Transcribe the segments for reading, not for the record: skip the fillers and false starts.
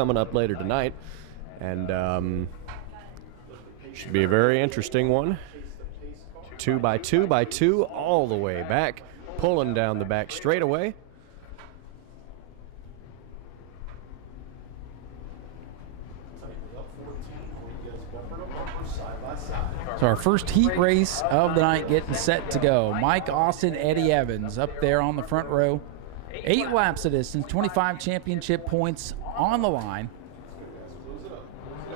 coming up later tonight. And should be a very interesting one. 2x2x2 all the way back, pulling down the back straightaway. So our first heat race of the night getting set to go. Mike Austin, Eddie Evans up there on the front row. 8 laps of distance, 25 championship points on the line.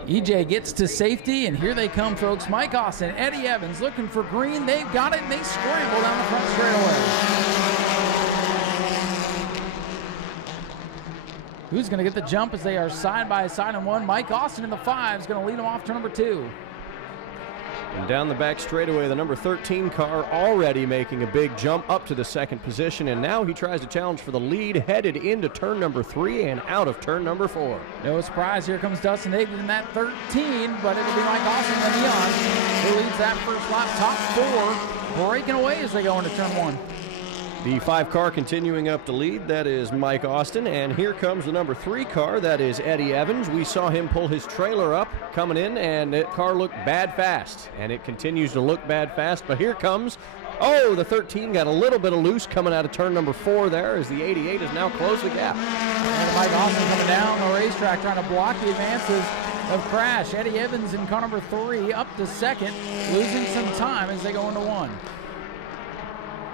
EJ gets to safety, and here they come, folks. Mike Austin, Eddie Evans looking for green. They've got it, and they scramble down the front straightaway. Who's going to get the jump as they are side by side in one? Mike Austin in the 5 is going to lead them off to number 2. And down the back straightaway, the number 13 car already making a big jump up to the second position, and now he tries to challenge for the lead, headed into turn number 3 and out of turn number 4. No surprise, here comes Dustin Higdon in that 13, but it'll be Mike Austin and Neon who leads that first lap, top 4, breaking away as they go into turn 1. The 5 car continuing up to lead, that is Mike Austin, and here comes the number 3 car, that is Eddie Evans. We saw him pull his trailer up coming in, and that car looked bad fast, and it continues to look bad fast, but here comes, oh, the 13 got a little bit of loose coming out of turn number 4 there as the 88 has now closed the gap. And Mike Austin coming down the racetrack trying to block the advances of Crash. Eddie Evans in car number 3 up to second, losing some time as they go into 1.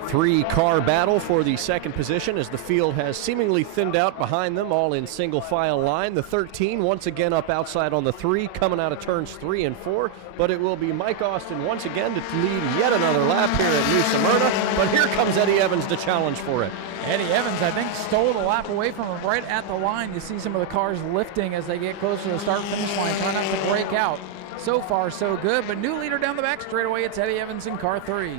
3-car battle for the second position as the field has seemingly thinned out behind them, all in single file line. The 13 once again up outside on the 3, coming out of turns 3 and 4, but it will be Mike Austin once again to lead yet another lap here at New Smyrna, but here comes Eddie Evans to challenge for it. Eddie Evans, I think, stole the lap away from him right at the line. You see some of the cars lifting as they get closer to the start-finish line, trying not to break out. So far, so good, but new leader down the back straightaway, it's Eddie Evans in car 3.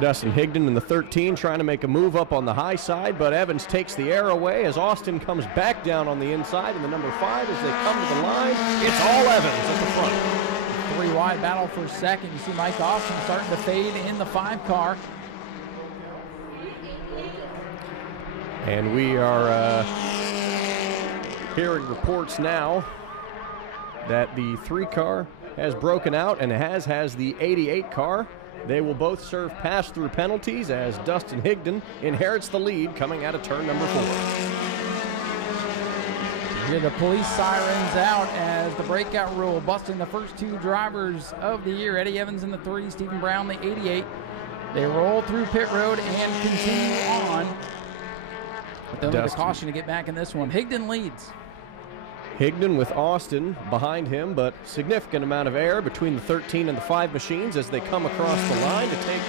Dustin Higdon in the 13 trying to make a move up on the high side, but Evans takes the air away as Austin comes back down on the inside, and the number 5 as they come to the line, it's all Evans at the front. 3 wide battle for second. You see Mike Austin starting to fade in the 5 car. And we are hearing reports now that the 3 car has broken out, and has the 88 car. They will both serve pass-through penalties as Dustin Higdon inherits the lead coming out of turn number 4. Here the police sirens out as the breakout rule busting the first 2 drivers of the year. Eddie Evans in the 3, Stephen Brown the 88. They roll through pit road and continue on. But they'll need a caution to get back in this one. Higdon leads. Higdon with Austin behind him, but significant amount of air between the 13 and the 5 machines as they come across the line to take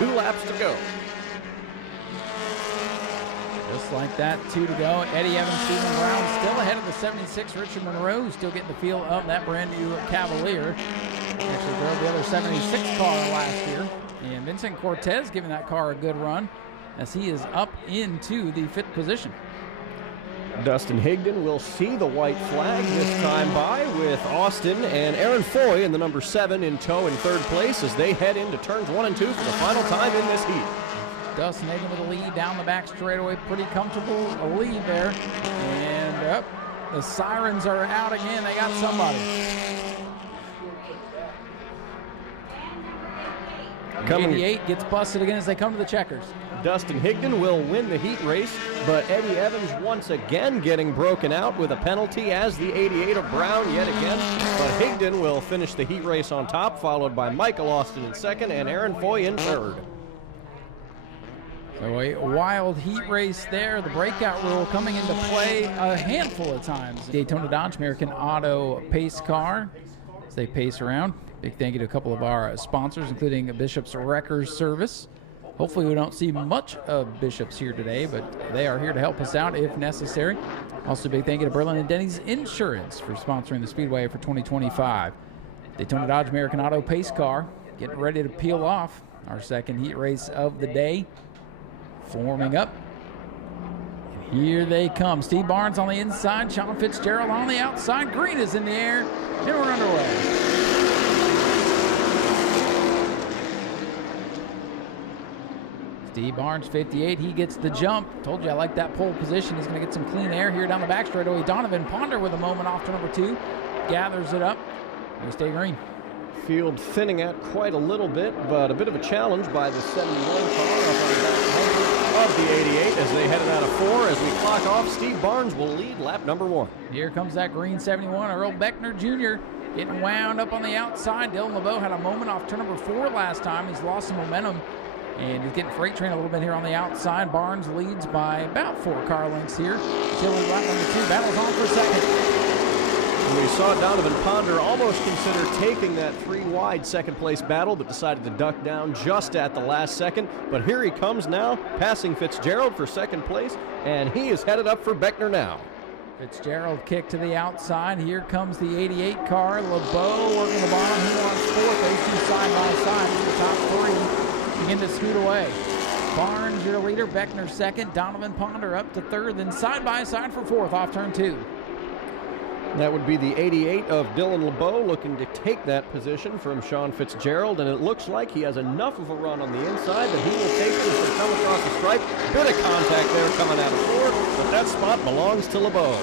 2 laps to go. Just like that, 2 to go. Eddie Evans, Stephen Brown still ahead of the 76. Richard Monroe still getting the feel of that brand new Cavalier. Actually drove the other 76 car last year. And Vincent Cortez giving that car a good run as he is up into the 5th position. Dustin Higdon will see the white flag this time by with Austin and Aaron Foy in the number 7 in tow in 3rd place as they head into turns 1 and 2 for the final time in this heat. Dustin Higdon with a lead down the back straightaway, pretty comfortable lead there. And the sirens are out again. They got somebody. 88 gets busted again as they come to the checkers. Dustin Higdon will win the heat race, but Eddie Evans once again getting broken out with a penalty as the 88 of Brown yet again. But Higdon will finish the heat race on top, followed by Michael Austin in 2nd and Aaron Foy in 3rd. So a wild heat race there. The breakout rule coming into play a handful of times. Daytona Dodge American Auto pace car as they pace around. Big thank you to a couple of our sponsors, including Bishop's Wreckers Service. Hopefully we don't see much of Bishop's here today, but they are here to help us out if necessary. Also, big thank you to Berlin and Denny's Insurance for sponsoring the Speedway for 2025. Daytona Dodge American Auto pace car getting ready to peel off. Our second heat race of the day forming up. And here they come. Steve Barnes on the inside, Sean Fitzgerald on the outside. Green is in the air, and we're underway. Steve Barnes, 58, he gets the jump. Told you I like that pole position. He's going to get some clean air here down the back straightaway. Donovan Ponder with a moment off to number 2. Gathers it up. They stay green. Field thinning out quite a little bit, but a bit of a challenge by the 71 car up on the back of the 88 as they headed out of 4. As we clock off, Steve Barnes will lead lap number 1. Here comes that green 71, Earl Beckner Jr. getting wound up on the outside. Dylan LeBeau had a moment off turn number 4 last time. He's lost some momentum, and he's getting freight train a little bit here on the outside. Barnes leads by about 4 car lengths here. Till lap number 2, battles on for second. We saw Donovan Ponder almost consider taking that 3-wide second-place battle, but decided to duck down just at the last second. But here he comes now, passing Fitzgerald for second place, and he is headed up for Beckner now. Fitzgerald kick to the outside. Here comes the 88 car. LeBeau working the bottom. He wants 4th. They two side by side. The top 3 begin to scoot away. Barnes, your leader. Beckner second. Donovan Ponder up to 3rd. Then side by side for 4th off turn 2. That would be the 88 of Dylan LeBeau looking to take that position from Sean Fitzgerald, and it looks like he has enough of a run on the inside that he will take this and come across the stripe. Bit of contact there coming out of 4, but that spot belongs to LeBeau.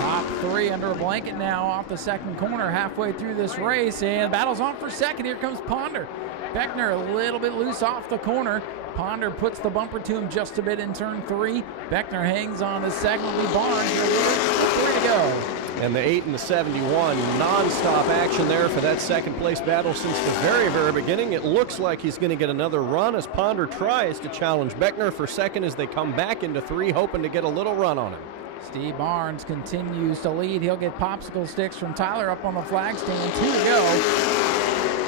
Top 3 under a blanket now off the second corner halfway through this race, and battle's on for second. Here comes Ponder. Beckner a little bit loose off the corner. Ponder puts the bumper to him just a bit in turn 3. Beckner hangs on to second. Barnes, your leader, 3 to go. And the 8 and the 71, non-stop action there for that second-place battle since the very, very beginning. It looks like he's going to get another run as Ponder tries to challenge Beckner for second as they come back into 3, hoping to get a little run on him. Steve Barnes continues to lead. He'll get popsicle sticks from Tyler up on the flag stand. 2 to go.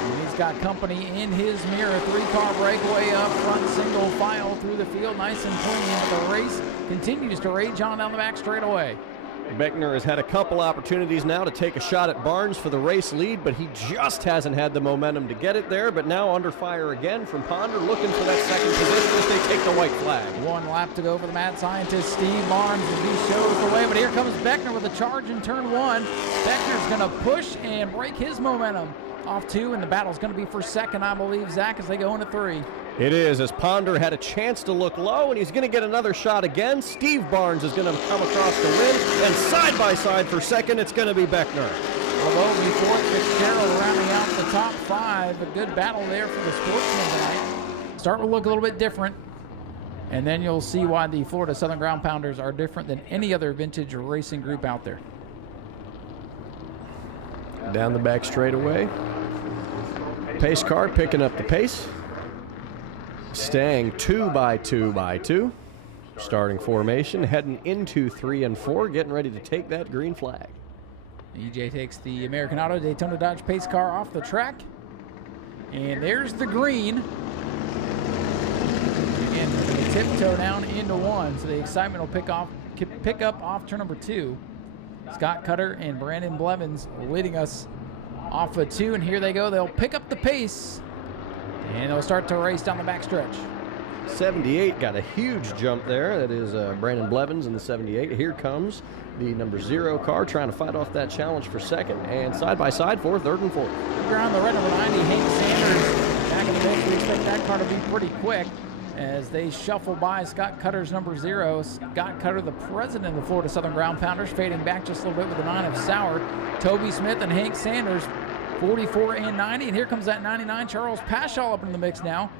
And he's got company in his mirror. 3-car breakaway up front, single file through the field, nice and clean. But the race continues to rage on down the back straightaway. Beckner has had a couple opportunities now to take a shot at Barnes for the race lead, but he just hasn't had the momentum to get it there. But now under fire again from Ponder, looking for that second position as they take the white flag. 1 lap to go for the mad scientist, Steve Barnes, as he shows the way. But here comes Beckner with a charge in turn 1. Beckner's going to push and break his momentum off 2, and the battle's going to be for second, I believe, Zach, as they go into 3. It is, as Ponder had a chance to look low, and he's going to get another shot again. Steve Barnes is going to come across the win, and side by side for second, it's going to be Beckner. LeBeau before Fitzgerald rounding out the top 5. A good battle there for the Sportsman tonight. Start to look a little bit different, and then you'll see why the Florida Southern Ground Pounders are different than any other vintage racing group out there. Down the back straightaway. Pace car picking up the pace. Staying 2 by 2 by 2. Starting formation, heading into 3 and 4, getting ready to take that green flag. EJ takes the American Auto Daytona Dodge pace car off the track. And there's the green. Again, they tiptoe down into 1, so the excitement will pick up off turn number 2. Scott Cutter and Brandon Blevins leading us off of 2, and here they go. They'll pick up the pace, and they'll start to race down the back stretch. 78 got a huge jump there. That is Brandon Blevins in the 78. Here comes the number 0 car trying to fight off that challenge for second, and side by side for 3rd and 4th. Around the red number 90, Hank Sanders back in the bench. We expect that car to be pretty quick as they shuffle by Scott Cutter's number 0. Scott Cutter, the president of the Florida Southern Ground Pounders, fading back just a little bit with the 9 of Sauer. Toby Smith and Hank Sanders, 44 and 90. And here comes that 99, Charles Pashaw, up in the mix now.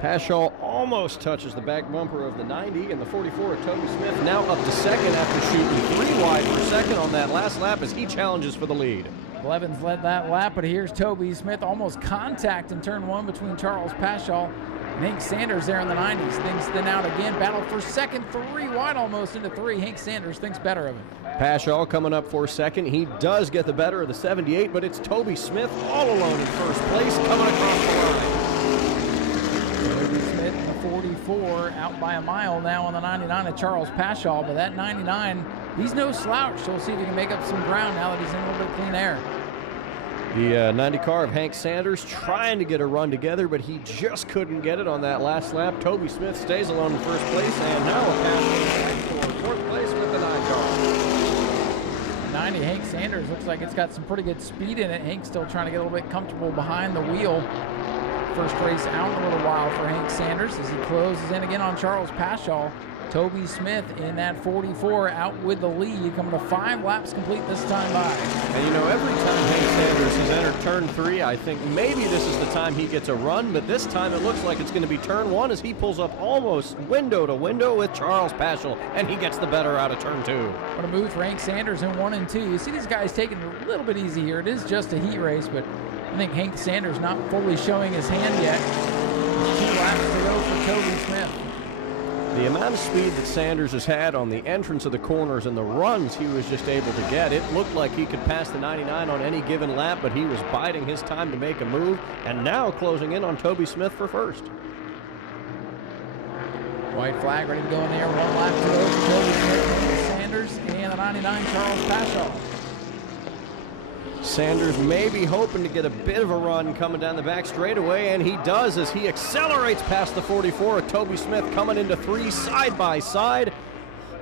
Pashaw almost touches the back bumper of the 90, and the 44 of Toby Smith now up to second after shooting 3 wide for second on that last lap as he challenges for the lead. Blevins led that lap, but here's Toby Smith. Almost contact in turn 1 between Charles Pashaw and Hank Sanders there in the 90s. Things thin out again. Battle for second, 3 wide almost into 3. Hank Sanders thinks better of it. Pashaw coming up for second. He does get the better of the 78, but it's Toby Smith all alone in first place coming across the line. Toby Smith in the 44 out by a mile now on the 99 of Charles Pashaw, but that 99, he's no slouch. So we'll see if he can make up some ground now that he's in a little bit of clean air. The 90 car of Hank Sanders trying to get a run together, but he just couldn't get it on that last lap. Toby Smith stays alone in first place, and now a pass for 4th place with the 9 car. 90, Hank Sanders looks like it's got some pretty good speed in it. Hank's still trying to get a little bit comfortable behind the wheel. first race out in a little while for Hank Sanders as he closes in again on Charles Pashaw. Toby Smith in that 44 out with the lead, coming to 5 laps complete this time by. And you know, every time Hank Sanders has entered turn 3, I think maybe this is the time he gets a run, but this time it looks like it's going to be turn 1 as he pulls up almost window to window with Charles Paschal, and he gets the better out of turn 2. What a move for Hank Sanders in 1 and 2. You see these guys taking it a little bit easy here. It is just a heat race, but I think Hank Sanders not fully showing his hand yet. 2 laps to go for Toby Smith. The amount of speed that Sanders has had on the entrance of the corners and the runs he was just able to get, it looked like he could pass the 99 on any given lap, but he was biding his time to make a move, and now closing in on Toby Smith for first. White flag ready to go in there. 1 lap to go for Toby Smith, Sanders, and the 99 Charles Pashaw. Sanders may be hoping to get a bit of a run coming down the back straightaway, and he does as he accelerates past the 44. Toby Smith coming into 3 side by side,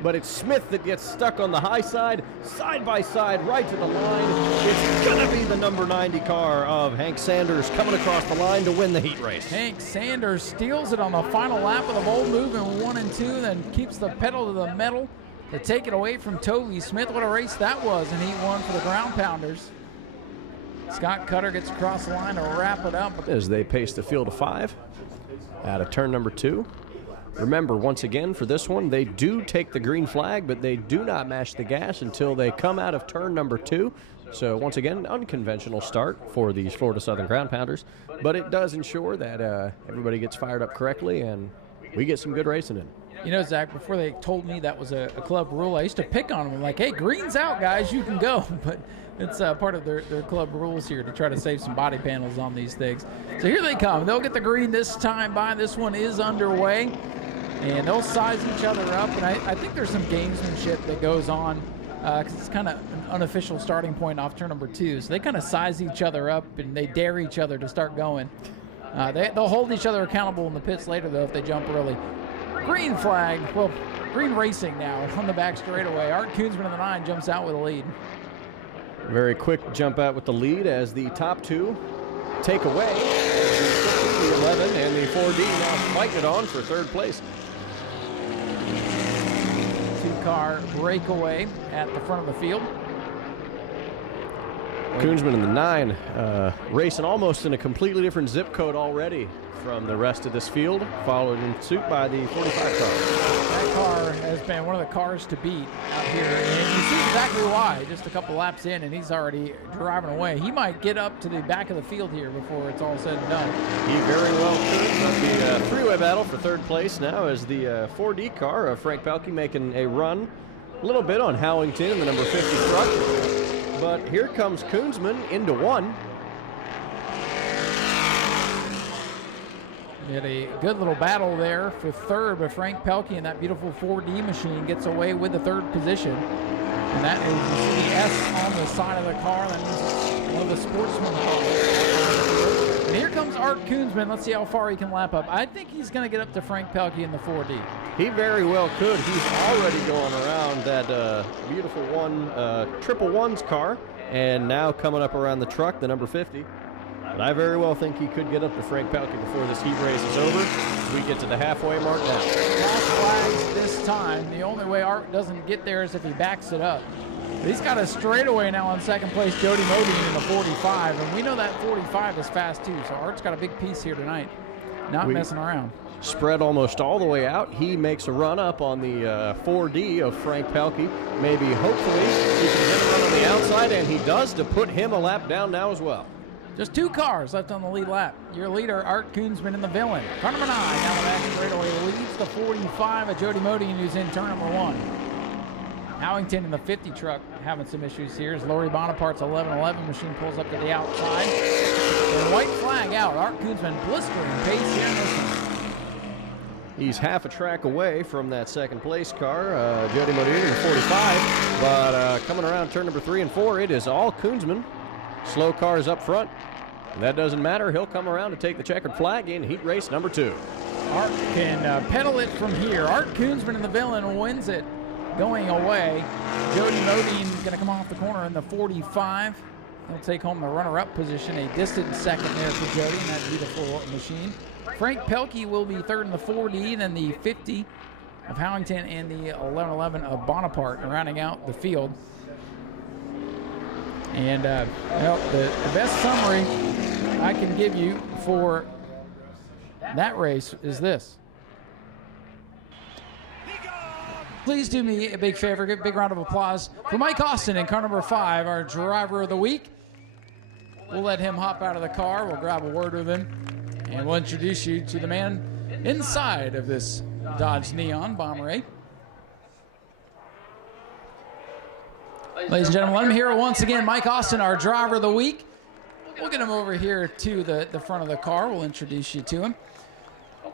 but it's Smith that gets stuck on the high side by side, right to the line. It's gonna be the number 90 car of Hank Sanders coming across the line to win the heat race. Hank Sanders steals it on the final lap with a bold move in 1 and 2, then keeps the pedal to the metal to take it away from Toby Smith. What a race that was in Heat 1 for the Ground Pounders. Scott Cutter gets across the line to wrap it up. As they pace the field of 5 out of turn number 2. Remember, once again, for this one, they do take the green flag, but they do not mash the gas until they come out of turn number 2. So, once again, unconventional start for these Florida Southern Ground Pounders, but it does ensure that everybody gets fired up correctly and we get some good racing in. You know, Zach, before they told me that was a club rule, I used to pick on them. Like, hey, green's out, guys, you can go. But it's part of their club rules here to try to save some body panels on these things. So here they come. They'll get the green this time by. This one is underway. And they'll size each other up. And I think there's some gamesmanship that goes on because it's kind of an unofficial starting point off turn number 2. So they kind of size each other up and they dare each other to start going. They'll hold each other accountable in the pits later, though, if they jump early. Green flag. Well, green racing now on the back straightaway. Art Koonsman in the 9 jumps out with a lead. Very quick jump out with the lead as the top 2 take away the 11 and the 4D now fighting it on for 3rd place. 2-car breakaway at the front of the field. Koonsman in the 9 racing almost in a completely different zip code already from the rest of this field, followed in suit by the 45 car. That car has been one of the cars to beat out here, and you see exactly why. Just a couple laps in, and he's already driving away. He might get up to the back of the field here before it's all said and done. He very well could. But the three-way battle for 3rd place now as the 4D car of Frank Pelkey making a run a little bit on Howington in the number 50 truck. But here comes Koonsman into 1. We had a good little battle there for 3rd, but Frank Pelkey in that beautiful 4D machine gets away with the 3rd position. And that is, you see the S on the side of the car. That means one of the Sportsman cars. And here comes Art Koonsman. Let's see how far he can lap up. I think he's going to get up to Frank Pelkey in the 4D. He very well could. He's already going around that beautiful triple ones car, and now coming up around the truck, the number 50. But I very well think he could get up to Frank Pelkey before this heat race is over. We get to the halfway mark now. Last flags this time. The only way Art doesn't get there is if he backs it up. But he's got a straightaway now on 2nd place, Jody Modine in the 45, and we know that 45 is fast too, so Art's got a big piece here tonight. Not messing around. Spread almost all the way out. He makes a run up on the 4D of Frank Pelkey. Maybe, hopefully, he can get a run on the outside, and he does, to put him a lap down now as well. Just 2 cars left on the lead lap. Your leader, Art Koonsman in the villain. Car number 9 down the back straightaway leads the 45 of Jody Modine, who's in turn number 1. Howington in the 50 truck having some issues here as Lori Bonaparte's 1111 machine pulls up to the outside. And white flag out. Art Koonsman blistering pace here in this one. He's half a track away from that 2nd place car, Jody Modine in the 45. But coming around turn number 3 and 4, it is all Koonsman. Slow cars up front. And that doesn't matter. He'll come around to take the checkered flag in heat race number 2. Art can pedal it from here. Art Koonsman in the villain wins it going away. Jody Modine going to come off the corner in the 45. He'll take home the runner-up position, a distant second there for Jody in that beautiful machine. Frank Pelkey will be third in the 4D, then the 50 of Howington and the 1111 of Bonaparte rounding out the field. And well, the best summary I can give you for that race is this. Please do me a big favor, give a big round of applause for Mike Austin in car number 5, our driver of the week. We'll let him hop out of the car, we'll grab a word with him, and we'll introduce you to the man inside of this Dodge Neon Bomber 8. Ladies and gentlemen, let him hear it once again. Mike Austin, our driver of the week. We'll get him over here to the front of the car. We'll introduce you to him.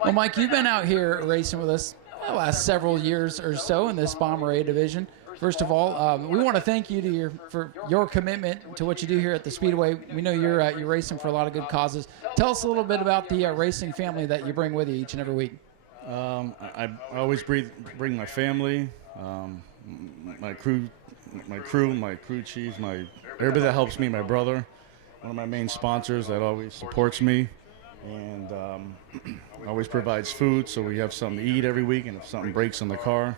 Well, Mike, you've been out here racing with us the last several years or so in this Bomber A division. First of all, we want to thank you for your commitment to what you do here at the Speedway. We know you're racing for a lot of good causes. Tell us a little bit about the racing family that you bring with you each and every week. I always bring my family, my crew chiefs, everybody that helps me, my brother, one of my main sponsors that always supports me, and always provides food, so we have something to eat every week, and if something breaks in the car,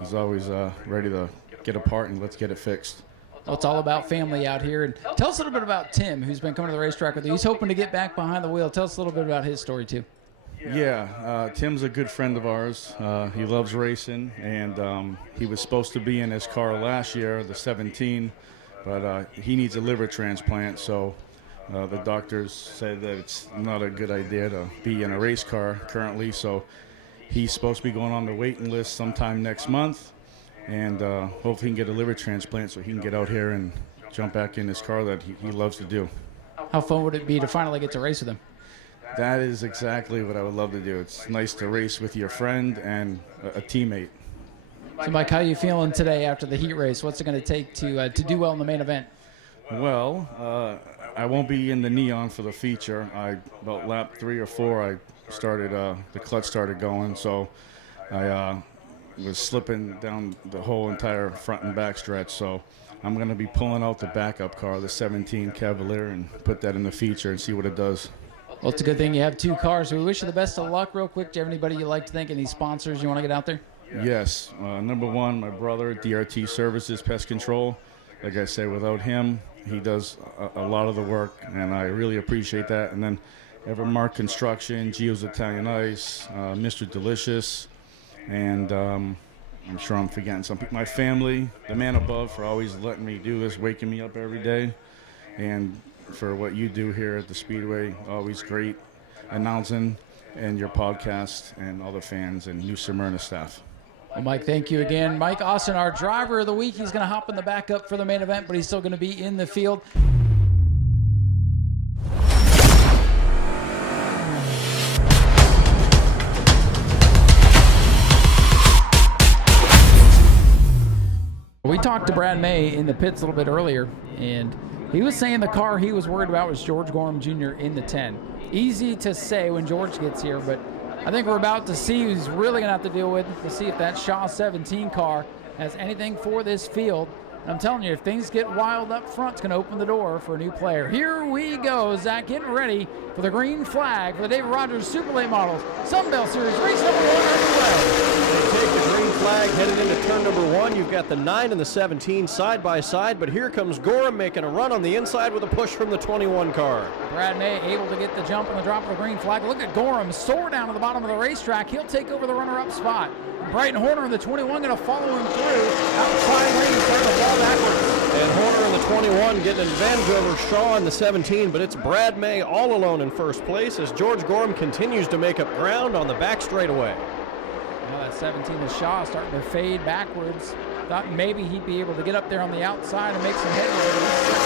he's always ready to get a part and let's get it fixed. Well, it's all about family out here. And tell us a little bit about Tim, who's been coming to the racetrack with you. He's hoping to get back behind the wheel. Tell us a little bit about his story, too. Yeah, Tim's a good friend of ours. He loves racing, and he was supposed to be in his car last year, the 17, but he needs a liver transplant, so the doctors said that it's not a good idea to be in a race car currently, so he's supposed to be going on the waiting list sometime next month, and hopefully he can get a liver transplant so he can get out here and jump back in his car that he loves to do. How fun would it be to finally get to race with him? That is exactly what I would love to do. It's nice to race with your friend and a teammate. So, Mike, how are you feeling today after the heat race? What's it going to take to do well in the main event? Well, I won't be in the Neon for the feature. About lap 3 or 4, I started the clutch started going, so I was slipping down the whole entire front and back stretch. So I'm going to be pulling out the backup car, the 17 Cavalier, and put that in the feature and see what it does. Well, it's a good thing you have 2 cars. We wish you the best of luck. Real quick, do you have anybody you'd like to thank? Any sponsors you want to get out there? Yes. Number 1, my brother, DRT Services Pest Control. Like I said, without him, he does a lot of the work, and I really appreciate that. And then Evermark Construction, Gio's Italian Ice, Mr. Delicious, and I'm sure I'm forgetting some people. My family, the man above, for always letting me do this, waking me up every day, and for what you do here at the Speedway. Always great announcing, and your podcast, and all the fans and New Smyrna staff. Well, Mike, thank you again. Mike Austin, our driver of the week. He's going to hop in the backup for the main event, but he's still going to be in the field. We talked to Brad May in the pits a little bit earlier, and he was saying the car he was worried about was George Gorham Jr. in the 10. Easy to say when George gets here, but I think we're about to see who he's really going to have to deal with to see if that Shaw 17 car has anything for this field. And I'm telling you, if things get wild up front, it's going to open the door for a new player. Here we go, Zach, getting ready for the green flag for the David Rogers Super Late Models Sunbelt Series race number 1 underway. They take the green flag headed into turn number 1. You've got the 9 and the 17 side by side, but here comes Gorham making a run on the inside with a push from the 21 car. Brad May able to get the jump on the drop of the green flag. Look at Gorham soar down to the bottom of the racetrack. He'll take over the runner-up spot. Brighton Horner in the 21 going to follow him through. Outside lane starting to fall backwards. And Horner in the 21 getting an advantage over Shaw in the 17, but it's Brad May all alone in first place as George Gorham continues to make up ground on the back straightaway. Now that 17 is Shaw starting to fade backwards. Thought maybe he'd be able to get up there on the outside and make some headway.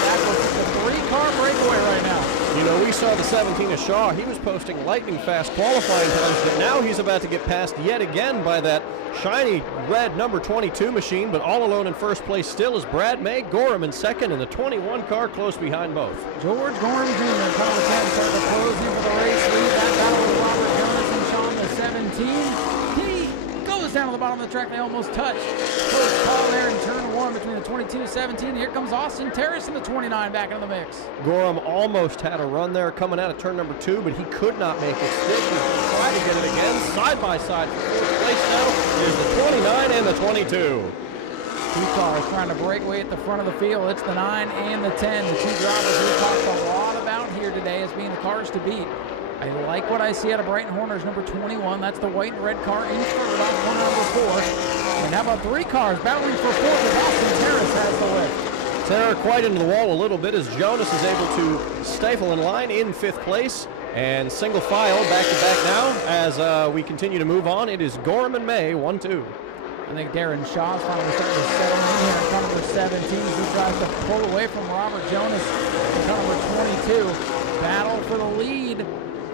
Backwards. It's a 3-car breakaway right now. You know, we saw the 17 of Shaw. He was posting lightning fast qualifying times, but now he's about to get passed yet again by that shiny red number 22 machine, but all alone in first place still is Brad May. Gorham in second, and the 21 car close behind both. George Gorham Jr. car 10 starting to close in for the race lead. That battle with Robert Jonas and Shaw the 17. He goes down to the bottom of the track. They almost touched. Close call there in turn 1. 21 between the 22 17. Here comes Austin Terrace in the 29 back into the mix. Gorham almost had a run there coming out of turn number 2, but he could not make it stick. He tried to get it again. Side by side for fourth place now is the 29 and the 22. Two cars trying to break away at the front of the field. It's the 9 and the 10. The two drivers we talked a lot about here today as being the cars to beat. I like what I see out of Brighton Horner's number 21. That's the white and red car in third on corner number 4. And how about 3 cars battling for fourth as Austin Terrace has the lift. Terra quite into the wall a little bit as Jonas is able to stifle in line in 5th place. And single file back to back now as we continue to move on. It is Gorham and May, 1-2. I think Darren Shaw's finally starting to settle in here in car number 17 as he tries to pull away from Robert Jonas in car number 22. Battle for the lead.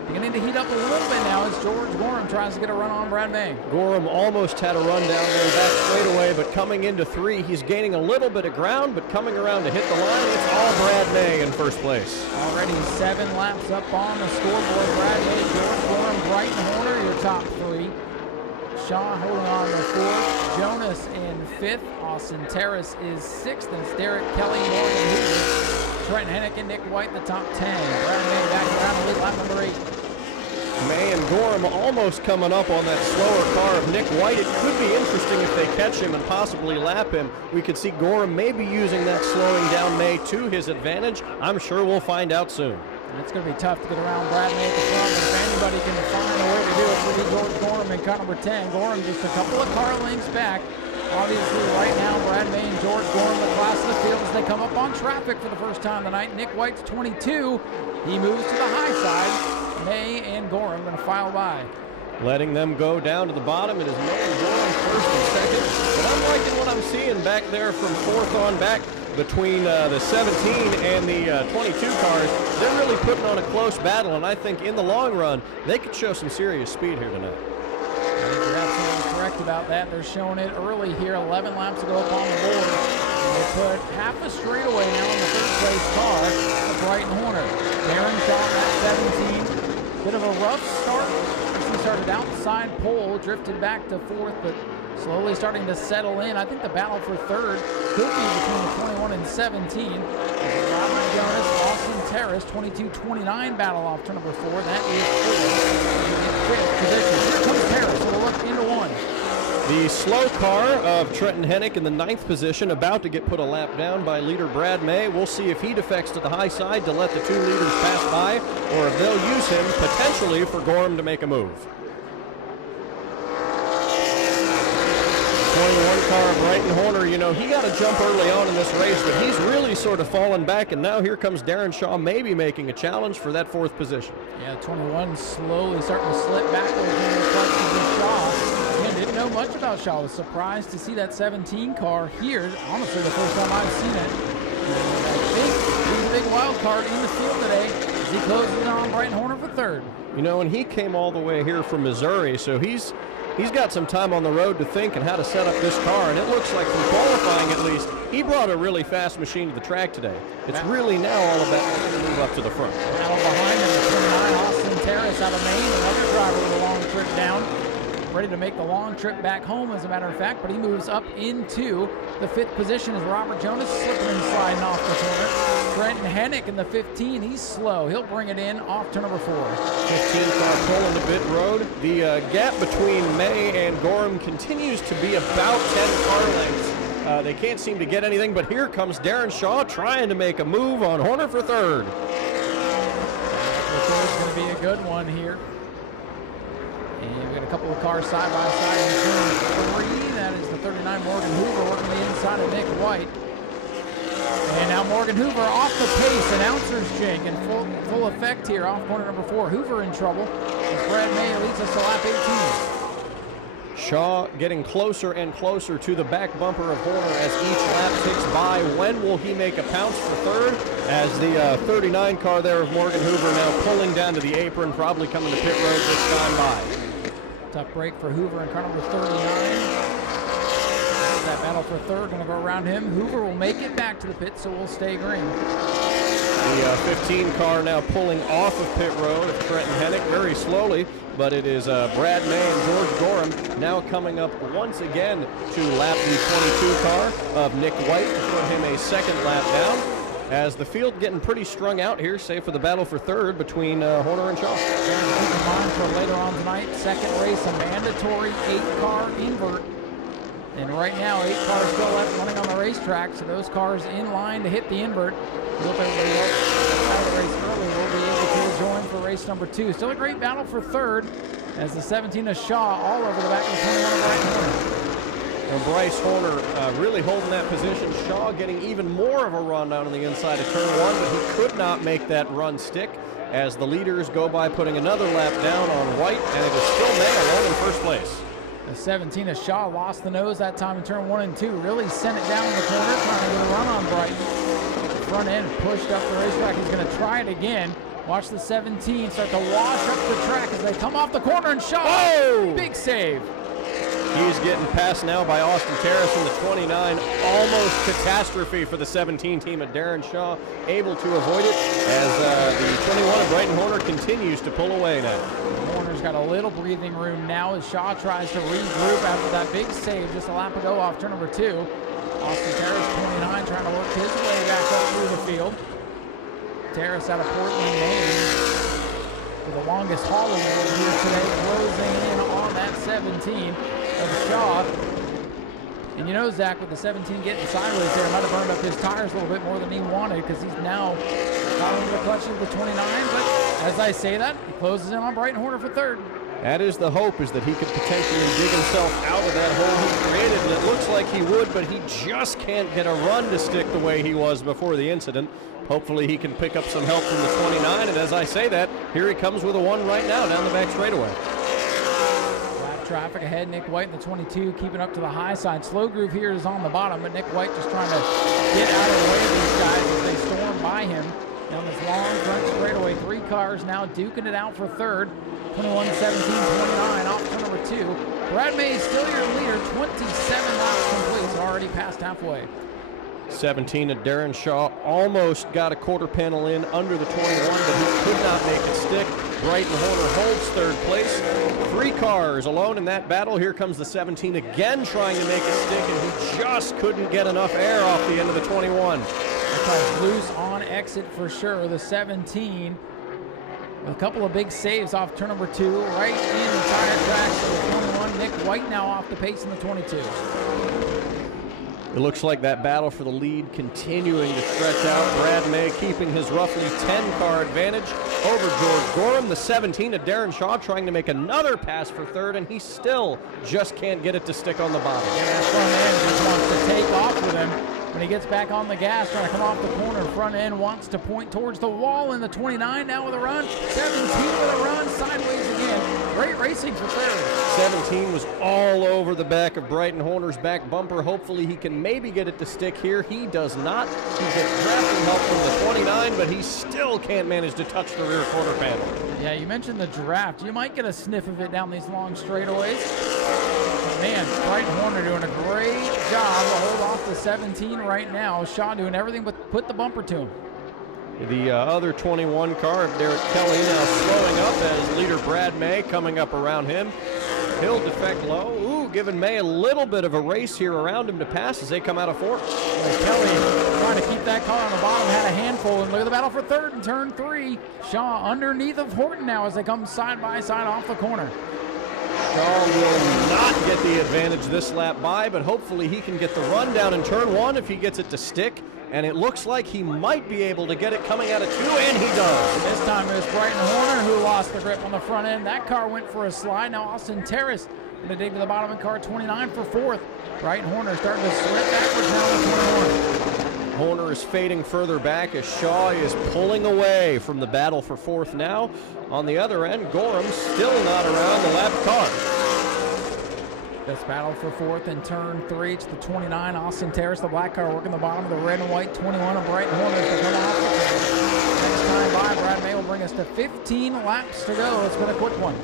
Beginning to heat up a little bit now as George Gorham tries to get a run on Brad May. Gorham almost had a run down there back straightaway, but coming into 3, he's gaining a little bit of ground, but coming around to hit the line, it's all Brad May in first place. Already 7 laps up on the scoreboard. Brad May, George Gorham, Brighton Horner, your top 3. Shaw holding on to 4th. Jonas in 5th. Austin Terrace is 6th. And it's Derek Kelly, Morgan Hoover, Trent Hennick, and Nick White, the top 10. Brad May back around to lead lap number 8. May and Gorham almost coming up on that slower car of Nick White. It could be interesting if they catch him and possibly lap him. We could see Gorham maybe using that slowing down May to his advantage. I'm sure we'll find out soon. It's going to be tough to get around Brad May at the front, but if anybody can find a way to do it, it'll be George Gorham in car number 10. Gorham just a couple of car lengths back. Obviously, right now, Brad May and George Gorham, the class of the field, as they come up on traffic for the first time tonight. Nick White's 22. He moves to the high side. May and Gorham going to file by. Letting them go down to the bottom. It is May and Gorham first and second. But I'm liking what I'm seeing back there from 4th on back between the 17 and the 22 cars. They're really putting on a close battle, and I think in the long run, they could show some serious speed here tonight. I think you're absolutely correct about that. They're showing it early here, 11 laps ago up on the board. And they put half a straightaway now in the 3rd place car of Brighton Horner. Darren Shaw at 17. Bit of a rough start. He started outside pole, drifted back to 4th, but slowly starting to settle in. I think the battle for 3rd could be between the 21 and 17. Robert Jonas, Austin Terrace, 22-29 battle off turn number 4. That is 5th position. Here comes Terrace, so we'll look into 1. The slow car of Trenton Hennick in the 9th position, about to get put a lap down by leader Brad May. We'll see if he defects to the high side to let the 2 leaders pass by, or if they'll use him potentially for Gorham to make a move. 21 car, Brighton Horner, you know, he got a jump early on in this race, but he's really sort of fallen back, and now here comes Darren Shaw maybe making a challenge for that 4th position. Yeah, 21 slowly starting to slip backwards in the front of Shaw. Again, didn't know much about Shaw. I was surprised to see that 17 car here. Honestly, the first time I've seen it. And I think he's a big wild card in the field today as he closes in on Brighton Horner for 3rd. You know, and he came all the way here from Missouri, so he's got some time on the road to think and how to set up this car, and it looks like from qualifying at least, he brought a really fast machine to the track today. It's really now all about to move up to the front. Now behind him, the 29 Austin Terrace out of Maine, another driver with a long trip down. Ready to make the long trip back home, as a matter of fact, but he moves up into the 5th position as Robert Jonas slipping and sliding off the corner. Trenton Hennick in the 15, he's slow. He'll bring it in off turn number 4. 15 car pulling the pit road. The gap between May and Gorham continues to be about 10 car lengths. They can't seem to get anything, but here comes Darren Shaw trying to make a move on Horner for 3rd. It's going to be a good one here. And we've got a couple of cars side by side in turn 3. That is the 39 Morgan Hoover working the inside of Nick White. And now Morgan Hoover off the pace, announcer's jig in full effect here off corner number 4. Hoover in trouble as Brad May leads us to lap 18. Shaw getting closer and closer to the back bumper of Horner as each lap ticks by. When will he make a pounce for 3rd? As the 39 car there of Morgan Hoover now pulling down to the apron, probably coming to pit road this time by. Tough break for Hoover in car number 39. That battle for 3rd going to go around him. Hoover will make it back to the pit, so we'll stay green. The 15 car now pulling off of pit road of Trenton Hennick very slowly, but it is Brad May and George Gorham now coming up once again to lap the 22 car of Nick White to put him a second lap down. As the field getting pretty strung out here, save for the battle for third between Horner and Shaw. And keep in mind for later on tonight, second race, a mandatory 8-car invert. And right now, 8 cars still left running on the racetrack, so those cars in line to hit the invert. We hope everybody else out of the race early will be able to join for race number 2. Still a great battle for third as the 17 of Shaw all over the back of the 21 of Bryce Horner. And Bryce Horner really holding that position. Shaw getting even more of a run down on the inside of turn 1, but he could not make that run stick as the leaders go by putting another lap down on White, and it is still May alone in first place. The 17 of Shaw lost the nose that time in turn 1 and 2. Really sent it down in the corner, trying to get a run on Brighton. The front end pushed up the racetrack. He's going to try it again. Watch the 17 start to wash up the track as they come off the corner, and Shaw, oh! Big save. He's getting passed now by Austin Terrace in the 29. Almost catastrophe for the 17 team of Darren Shaw, able to avoid it as the 21 of Brighton Horner continues to pull away now. Horner's got a little breathing room now as Shaw tries to regroup after that big save just a lap ago off turn number 2. Austin Terrace, 29, trying to work his way back up through the field. Terrace out of Portland, Maine, for the longest haul award here today, closing in on that 17 of Shaw. And you know, Zach, with the 17 getting sideways there, might have burned up his tires a little bit more than he wanted because he's now following the clutch of the 29. But as I say that, he closes in on Brighton Horner for third. That is the hope, is that he could potentially dig himself out of that hole he created, and it looks like he would, but he just can't get a run to stick the way he was before the incident. Hopefully he can pick up some help from the 29, and as I say that, here he comes with a 1 right now down the back straightaway. Lap traffic ahead, Nick White in the 22, keeping up to the high side. Slow groove here is on the bottom, but Nick White just trying to get out of the way of these guys as they storm by him. Down this long front straightaway, 3 cars now duking it out for third. 21, 17, 29 off turn number 2. Brad May still your leader, 27 laps complete, already past halfway. 17 of Darren Shaw almost got a quarter panel in under the 21, but he could not make it stick. Brighton Horner holds third place. 3 cars alone in that battle. Here comes the 17 again trying to make it stick, and he just couldn't get enough air off the end of the 21. Loose on exit for sure. The 17 with a couple of big saves off turn number 2, right in the tire tracks of the 21. Nick White now off the pace in the 22. It looks like that battle for the lead continuing to stretch out. Brad May keeping his roughly 10-car advantage over George Gorham. The 17 of Darren Shaw trying to make another pass for third, and he still just can't get it to stick on the bottom. Yeah, that front end just wants to take off with him. When he gets back on the gas, trying to come off the corner, front end wants to point towards the wall in the 29 now with a run. 17 with a run, sideways again. Great racing for third. 17 was all over the back of Brighton Horner's back bumper. Hopefully he can maybe get it to stick here. He does not. He gets drafting help from the 29, but he still can't manage to touch the rear quarter panel. Yeah, you mentioned the draft. You might get a sniff of it down these long straightaways. Man, Brighton Horner doing a great job to hold off the 17 right now. Shaw doing everything but put the bumper to him. The other 21 car of Derek Kelly now slowing up as leader Brad May coming up around him. He'll defect low. Ooh, giving May a little bit of a race here around him to pass as they come out of 4. Kelly trying to keep that car on the bottom, had a handful, and look at the battle for third in turn 3. Shaw underneath of Horton now as they come side by side off the corner. Shaw will not get the advantage this lap by, but hopefully he can get the run down in turn 1 if he gets it to stick. And it looks like he might be able to get it coming out of 2, and he does. This time it was Brighton Horner who lost the grip on the front end. That car went for a slide. Now Austin Terrace going to dig to the bottom of car 29 for 4th. Brighton Horner starting to slip backwards now with 21. Horner is fading further back as Shaw is pulling away from the battle for 4th now. On the other end, Gorham still not around the lap car. This battle for 4th in turn 3. It's the 29, Austin Terrace, the black car working the bottom of the red and white 21 of Brighton Horner to come off. Next time by, Brad May will bring us to 15 laps to go. It's been a quick one.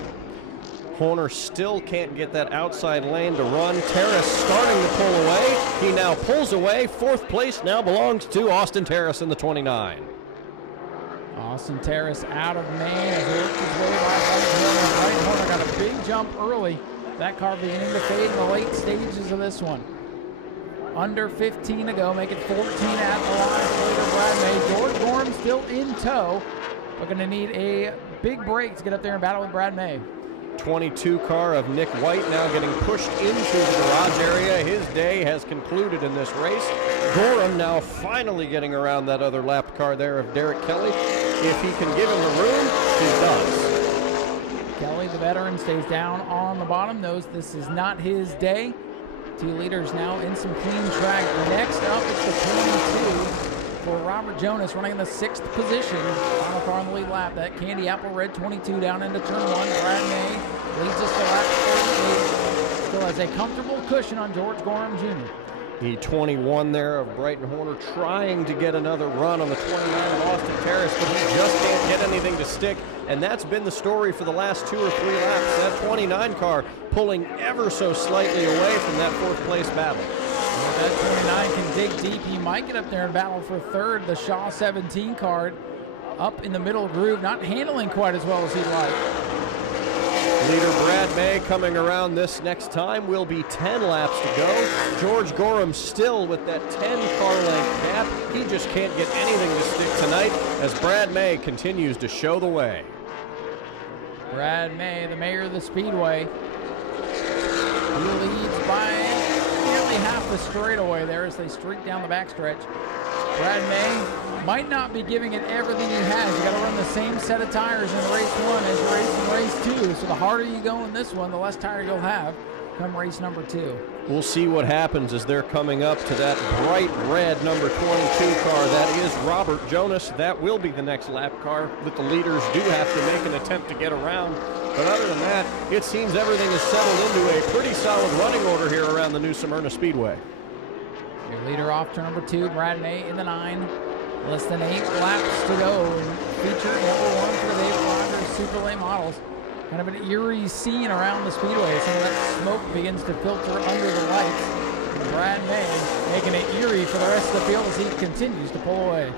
Horner still can't get that outside lane to run. Terrace starting to pull away. He now pulls away. 4th place now belongs to Austin Terrace in the 29. Austin Terrace out of Maine as he worked his way by White Horner. White Horner got a big jump early. That car beginning to fade in the late stages of this one. Under 15 to go, make it 14 at the line for leader Brad May. George Gorham still in tow, but going to need a big break to get up there and battle with Brad May. 22 car of Nick White now getting pushed into the garage area. His day has concluded in this race. Gorham now finally getting around that other lapped car there of Derek Kelly. If he can give him the room, he does. Kelly, the veteran, stays down on the bottom, knows this is not his day. 2 leaders now in some clean track. Next up, it's the 22 for Robert Jonas, running in the 6th position. Final car on the lead lap. That candy apple red 22 down into turn 1. Brad May leads us to lap 38. Still has a comfortable cushion on George Gorham Jr. The 21 there of Brighton Horner trying to get another run on the 29 of Austin Terrace, but he just can't get anything to stick. And that's been the story for the last 2 or 3 laps. That 29 car pulling ever so slightly away from that 4th place battle. Well, that 29 can dig deep. He might get up there and battle for 3rd. The Shaw 17 car up in the middle groove, not handling quite as well as he'd like. Leader Brad May coming around this next time will be 10 laps to go. George Gorham still with that 10 car length gap. He just can't get anything to stick tonight as Brad May continues to show the way. Brad May, the mayor of the Speedway. He leads by nearly half the straightaway there as they streak down the backstretch. Brad May might not be giving it everything he has. You got to run the same set of tires in race 1 as you race in race 2. So the harder you go in this one, the less tire you'll have come race number 2. We'll see what happens as they're coming up to that bright red number 22 car. That is Robert Jonas. That will be the next lap car that the leaders do have to make an attempt to get around. But other than that, it seems everything is settled into a pretty solid running order here around the new Smyrna Speedway. Your leader off turn number 2, Brad May in the 9. Less than 8 laps to go. Featuring number 1 for the David Rogers Super Late models. Kind of an eerie scene around the Speedway. Some of that smoke begins to filter under the lights. And Brad May making it eerie for the rest of the field as he continues to pull away.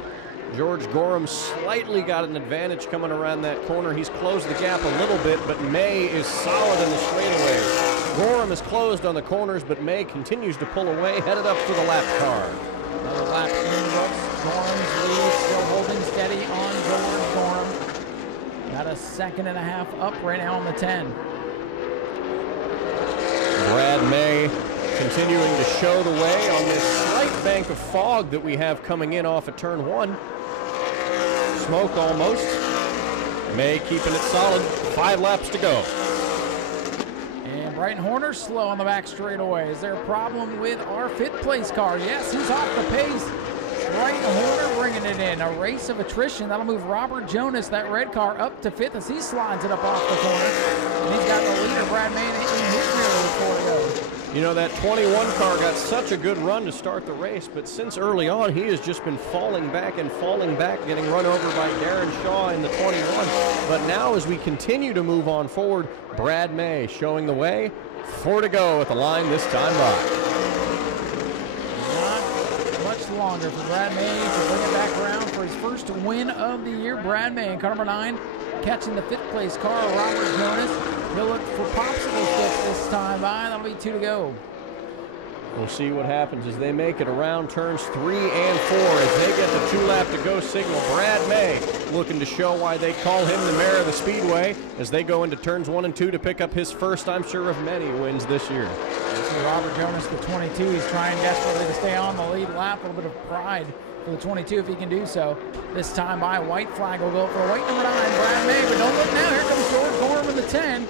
George Gorham slightly got an advantage coming around that corner. He's closed the gap a little bit, but May is solid in the straightaways. Gorham is closed on the corners, but May continues to pull away, headed up for the lap car. Another lap in books. Gorham's lead still holding steady on George Gorham. About a 1.5 up right now on the 10. Brad May continuing to show the way on this slight bank of fog that we have coming in off of turn 1. Smoke almost. May keeping it solid. 5 laps to go. And Brighton Horner slow on the back straightaway. Is there a problem with our 5th place car? Yes, he's off the pace. Brighton Horner bringing it in. A race of attrition. That'll move Robert Jonas, that red car, up to 5th as he slides it up off the corner. And he's got the leader, Brad May, in his rear with 4 to go. You know, that 21 car got such a good run to start the race, but since early on, he has just been falling back, getting run over by Darren Shaw in the 21. But now as we continue to move on forward, Brad May showing the way. 4 to go at the line this time by. Not much longer for Brad May to bring it back around for his first win of the year. Brad May in car number 9, catching the 5th place car, Robert Jonas. He'll look for popsicle sticks this time by. That'll be 2 to go. We'll see what happens as they make it around turns 3 and 4 as they get the 2-lap to go signal. Brad May looking to show why they call him the mayor of the Speedway as they go into turns 1 and 2 to pick up his first, I'm sure, of many wins this year. This is Robert Jonas, the 22. He's trying desperately to stay on the lead lap. A little bit of pride for the 22 if he can do so. This time by, white flag will go for white number 9, Brad May. But don't look now, here comes George Gorham in the 10.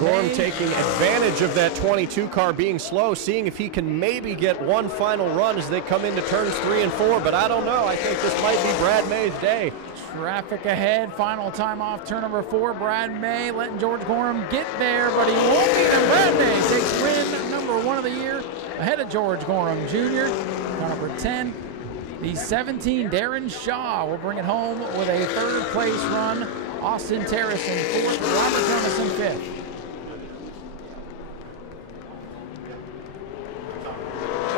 Gorham taking advantage of that 22 car being slow, seeing if he can maybe get one final run as they come into turns 3 and 4, but I don't know. I think this might be Brad May's day. Traffic ahead, final time off turn number 4. Brad May letting George Gorham get there, but he won't be there. Brad May takes win number 1 of the year ahead of George Gorham Jr. Car number 10. The 17, Darren Shaw, will bring it home with a 3rd place run. Austin Terrace in 4th, Robert Jonas in 5th.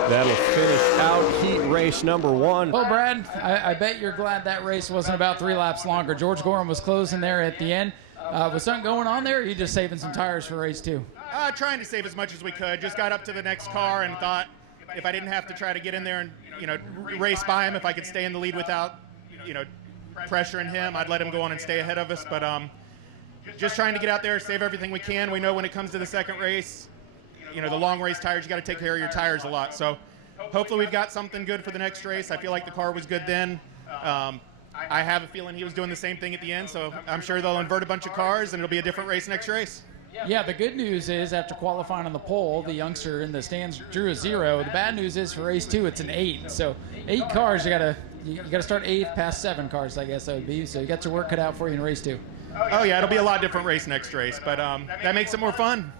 That'll finish out heat race race number 1. Well, Brad, I bet you're glad that race wasn't about 3 laps longer. George Gorham was closing there at the end. Was something going on there, or are you just saving some tires for race 2? Trying to save as much as we could. Just got up to the next car and thought if I didn't have to try to get in there and, race by him, if I could stay in the lead without, pressuring him, I'd let him go on and stay ahead of us. But just trying to get out there, save everything we can. We know when it comes to the second race, the long race tires, you got to take care of your tires a lot. So hopefully we've got something good for the next race. I feel like the car was good then. I have a feeling he was doing the same thing at the end, so I'm sure they'll invert a bunch of cars and it'll be a different race next race. Yeah, the good news is after qualifying on the pole, the youngster in the stands drew a 0. The bad news is for race 2, it's an 8. So 8 cars, you gotta start 8th past 7 cars, I guess that would be. So you got your work cut out for you in race 2. Oh yeah, it'll be a lot different race next race, but that makes it more fun.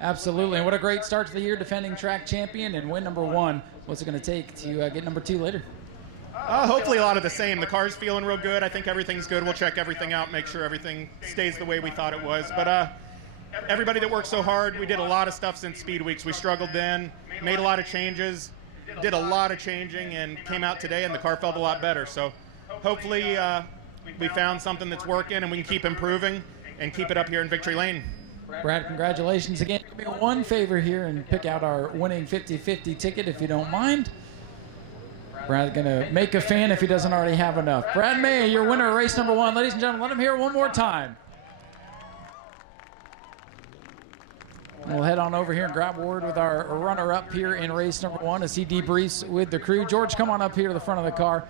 Absolutely, and what a great start to the year, defending track champion and win number 1. What's it going to take to get number 2 later? Hopefully a lot of the same. The car's feeling real good. I think everything's good. We'll check everything out, make sure everything stays the way we thought it was. But everybody that worked so hard, we did a lot of stuff since Speed Weeks. We struggled then, made a lot of changes, did a lot of changing, and came out today, and the car felt a lot better. So hopefully we found something that's working, and we can keep improving and keep it up here in Victory Lane. Brad, congratulations again. Do me one favor here and pick out our winning 50-50 ticket if you don't mind. Brad's going to make a fan if he doesn't already have enough. Brad May, your winner of race number 1. Ladies and gentlemen, let him hear it one more time. We'll head on over here and grab a word with our runner-up here in race number 1 as he debriefs with the crew. George, come on up here to the front of the car.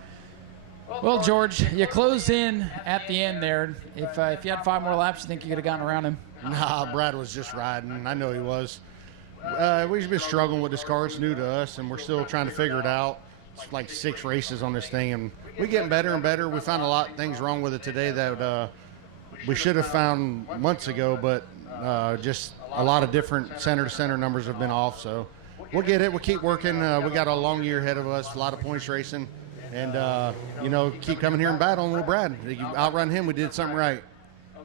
Well, George, you closed in at the end there. If you had 5 more laps, you think you could have gotten around him? Nah, Brad was just riding. I know he was. We've been struggling with this car. It's new to us, and we're still trying to figure it out. It's like 6 races on this thing, and we're getting better and better. We found a lot of things wrong with it today that we should have found months ago, but just a lot of different center-to-center numbers have been off. So we'll get it. We'll keep working. We got a long year ahead of us, a lot of points racing, and, keep coming here and battling with Brad. If you outrun him, we did something right.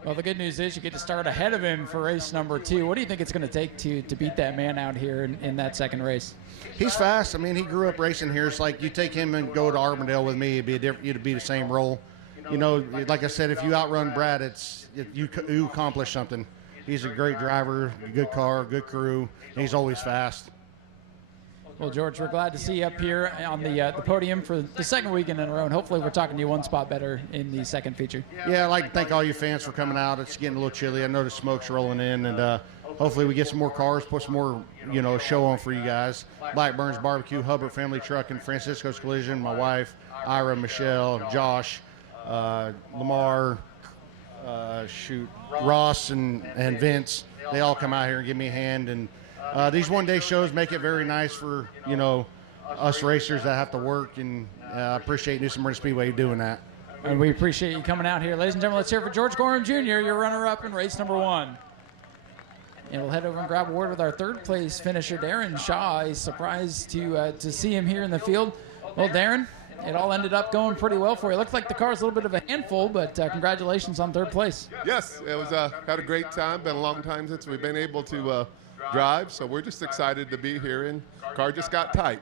Well, the good news is you get to start ahead of him for race number 2. What do you think it's going to take to beat that man out here in that second race? He's fast. I mean, he grew up racing here. It's like you take him and go to Armadale with me, it'd be the same role. Like I said, if you outrun Brad, you accomplish something. He's a great driver, good car, good crew, and he's always fast. Well, George, we're glad to see you up here on the podium for the second weekend in a row, and hopefully we're talking to you one spot better in the second feature. Yeah, I'd like to thank all you fans for coming out. It's getting a little chilly. I know the smoke's rolling in, and hopefully we get some more cars, put some more, show on for you guys. Blackburn's Barbecue, Hubbard Family Trucking, Francisco's Collision, my wife, Ira, Michelle, Josh, Lamar, Ross, and Vince. They all come out here and give me a hand, and these one-day shows make it very nice for, us racers that have to work, and I appreciate New Smyrna Speedway doing that. And we appreciate you coming out here. Ladies and gentlemen, let's hear for George Gorham Jr., your runner-up in race number 1. And we'll head over and grab a word with our third-place finisher, Darren Shaw. He's surprised to see him here in the field. Well, Darren, it all ended up going pretty well for you. It looked like the car's a little bit of a handful, but congratulations on third place. Yes, it was had a great time. Been a long time since we've been able to drive, so we're just excited to be here, and car just got tight.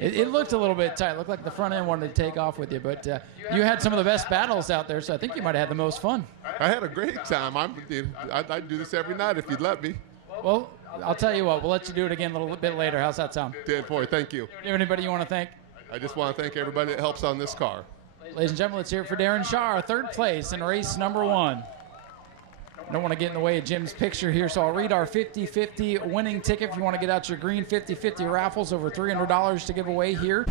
It looked a little bit tight. It looked like the front end wanted to take off with you, but you had some of the best battles out there, so I think you might have had the most fun. I had a great time. I'd do this every night if you'd let me. Well, I'll tell you what, we'll let you do it again a little bit later. How's that sound? 10-4, thank you. Do you have anybody you want to thank? I just want to thank everybody that helps on this car. Ladies and gentlemen, let's hear it for Darren Shaw, our third place in race number 1. I don't want to get in the way of Jim's picture here, so I'll read our 50-50 winning ticket if you want to get out your green 50-50 raffles, over $300 to give away here.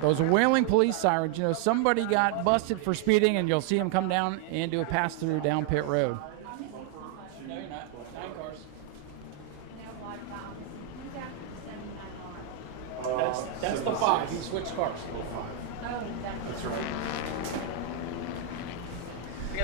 Those wailing police sirens, somebody got busted for speeding, and you'll see them come down and do a pass-through down pit road. No, you're not. 9 cars. That's the 5. He switched cars. That's right.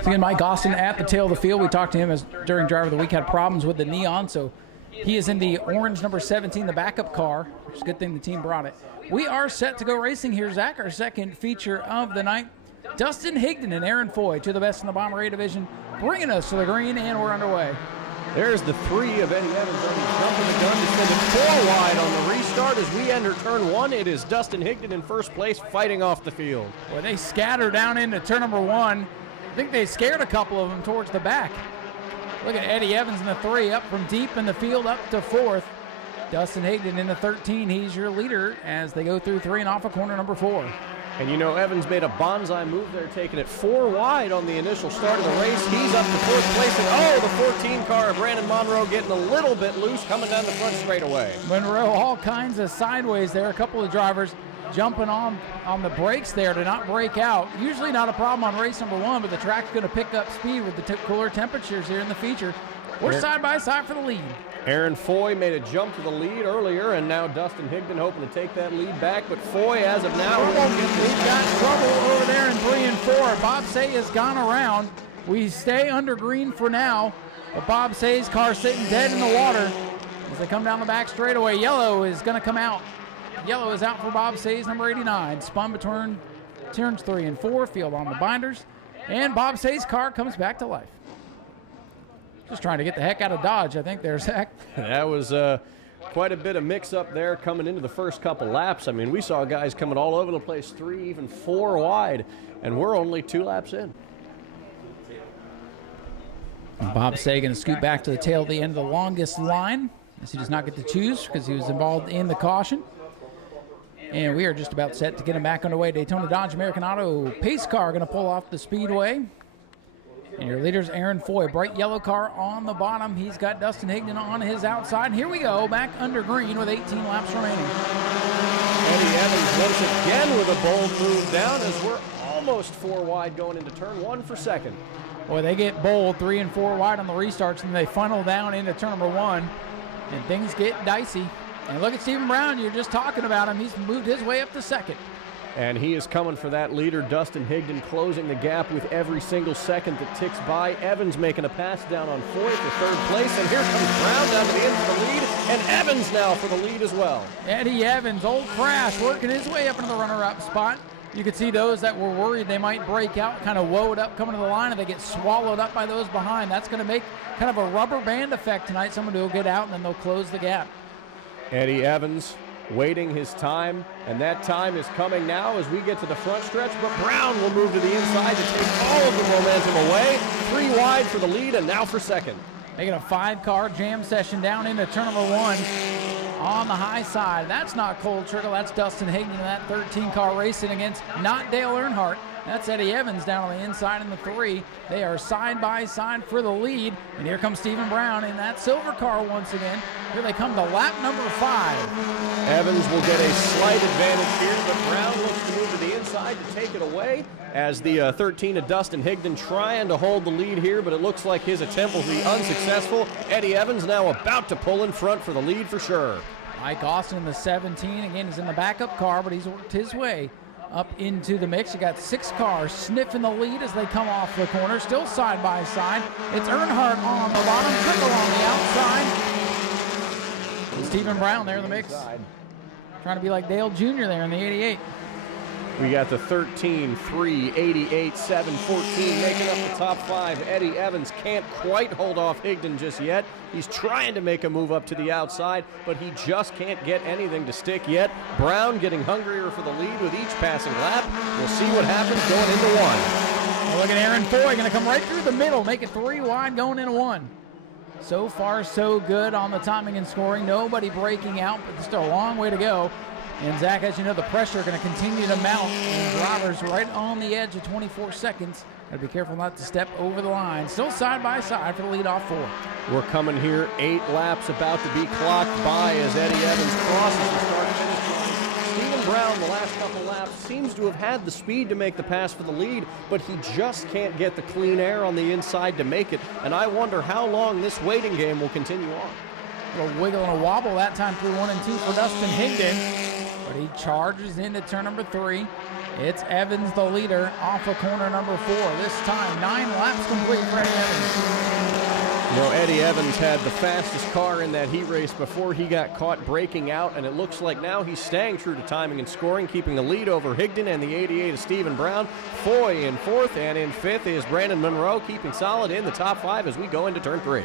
So again, Mike Austin at the tail of the field. We talked to him during Driver of the Week, had problems with the neon, so he is in the orange number 17, the backup car, which is a good thing the team brought it. We are set to go racing here, Zach, our second feature of the night. Dustin Higdon and Aaron Foy, two of the best in the Bomber A division, bringing us to the green, and we're underway. There's the 3 of Eddie Evans jumping the gun to send it 4 wide on the restart as we enter turn 1. It is Dustin Higdon in first place, fighting off the field. Well, they scatter down into turn number 1. I think they scared a couple of them towards the back. Look at Eddie Evans in the 3, up from deep in the field up to 4th. Dustin Higdon in the 13, he's your leader as they go through 3 and off of corner number 4. And you know, Evans made a bonsai move there, taking it 4 wide on the initial start of the race. He's up to 4th place, and the 14 car of Brandon Monroe getting a little bit loose, coming down the front straightaway. Monroe, all kinds of sideways there. A couple of drivers jumping on the brakes there to not break out. Usually not a problem on race number 1, but the track's going to pick up speed with the cooler temperatures here in the feature. We're side by side for the lead. Aaron Foy made a jump to the lead earlier, and now Dustin Higdon hoping to take that lead back, but Foy, as of now, we've got trouble over there in 3 and 4. Bob Say has gone around. We stay under green for now, but Bob Say's car sitting dead in the water as they come down the back straightaway. Yellow is going to come out. Yellow is out for Bob Say's number 89. Spun between turns 3 and 4, field on the binders, and Bob Say's car comes back to life. Just trying to get the heck out of Dodge, I think there, Zach. That was quite a bit of mix-up there coming into the first couple laps. I mean, we saw guys coming all over the place, 3, even 4 wide, and we're only 2 laps in. Bob Say going to scoot back to the tail of the end of the longest line, as he does not get to choose because he was involved in the caution. And we are just about set to get him back underway. Daytona Dodge American Auto pace car going to pull off the speedway. And your leader's Aaron Foy, bright yellow car on the bottom. He's got Dustin Higdon on his outside. And here we go, back under green with 18 laps remaining. Eddie Evans once again with a bold move down as we're almost 4 wide going into turn 1 for second. Boy, they get bold, 3 and 4 wide on the restarts, and they funnel down into turn number 1, and things get dicey. And look at Stephen Brown, you're just talking about him. He's moved his way up to second. And he is coming for that leader, Dustin Higdon, closing the gap with every single second that ticks by. Evans making a pass down on Foy for 3rd place, and here comes Brown down to the end of the lead, and Evans now for the lead as well. Eddie Evans, old Crash, working his way up into the runner-up spot. You could see those that were worried they might break out, kind of woed up coming to the line, and they get swallowed up by those behind. That's going to make kind of a rubber band effect tonight. Someone will get out, and then they'll close the gap. Eddie Evans waiting his time, and that time is coming now as we get to the front stretch, but Brown will move to the inside to take all of the momentum away. 3 wide for the lead, and now for second. Making a 5-car jam session down into turn number 1 on the high side. That's not Cole Trickle, that's Dustin Higdon in that 13-car racing against not Dale Earnhardt. That's Eddie Evans down on the inside in the 3. They are side by side for the lead. And here comes Stephen Brown in that silver car once again. Here they come to lap number 5. Evans will get a slight advantage here, but Brown looks to move to the inside to take it away as the 13 of Dustin Higdon trying to hold the lead here, but it looks like his attempt will be unsuccessful. Eddie Evans now about to pull in front for the lead for sure. Mike Austin in the 17. Again, he's in the backup car, but he's worked his way up into the mix. You got 6 cars sniffing the lead as they come off the corner, still side by side. It's Earnhardt on the bottom, Trickle on the outside. And Stephen Brown there in the mix. Trying to be like Dale Jr. there in the 88. We got the 13, 3, 88, 7, 14 making up the top 5. Eddie Evans can't quite hold off Higdon just yet. He's trying to make a move up to the outside, but he just can't get anything to stick yet. Brown getting hungrier for the lead with each passing lap. We'll see what happens going into 1. Well, look at Aaron Foy, going to come right through the middle, make it 3 wide going into 1. So far, so good on the timing and scoring. Nobody breaking out, but there's still a long way to go. And Zach, as you know, the pressure going to continue to mount. And drivers right on the edge of 24 seconds. Got to be careful not to step over the line. Still side by side for the lead off 4. We're coming here 8 laps about to be clocked by as Eddie Evans crosses the start-finish line. Stephen Brown, the last couple laps, seems to have had the speed to make the pass for the lead, but he just can't get the clean air on the inside to make it. And I wonder how long this waiting game will continue on. A little wiggle and a wobble that time through 1 and 2 for Dustin Higdon. But he charges into turn number 3. It's Evans, the leader, off of corner number 4. This time, 9 laps complete for Eddie Evans. You know, Eddie Evans had the fastest car in that heat race before he got caught breaking out, and it looks like now he's staying true to timing and scoring, keeping the lead over Higdon and the 88 of Stephen Brown. Foy in fourth, and in fifth is Brandon Monroe, keeping solid in the top 5 as we go into turn 3.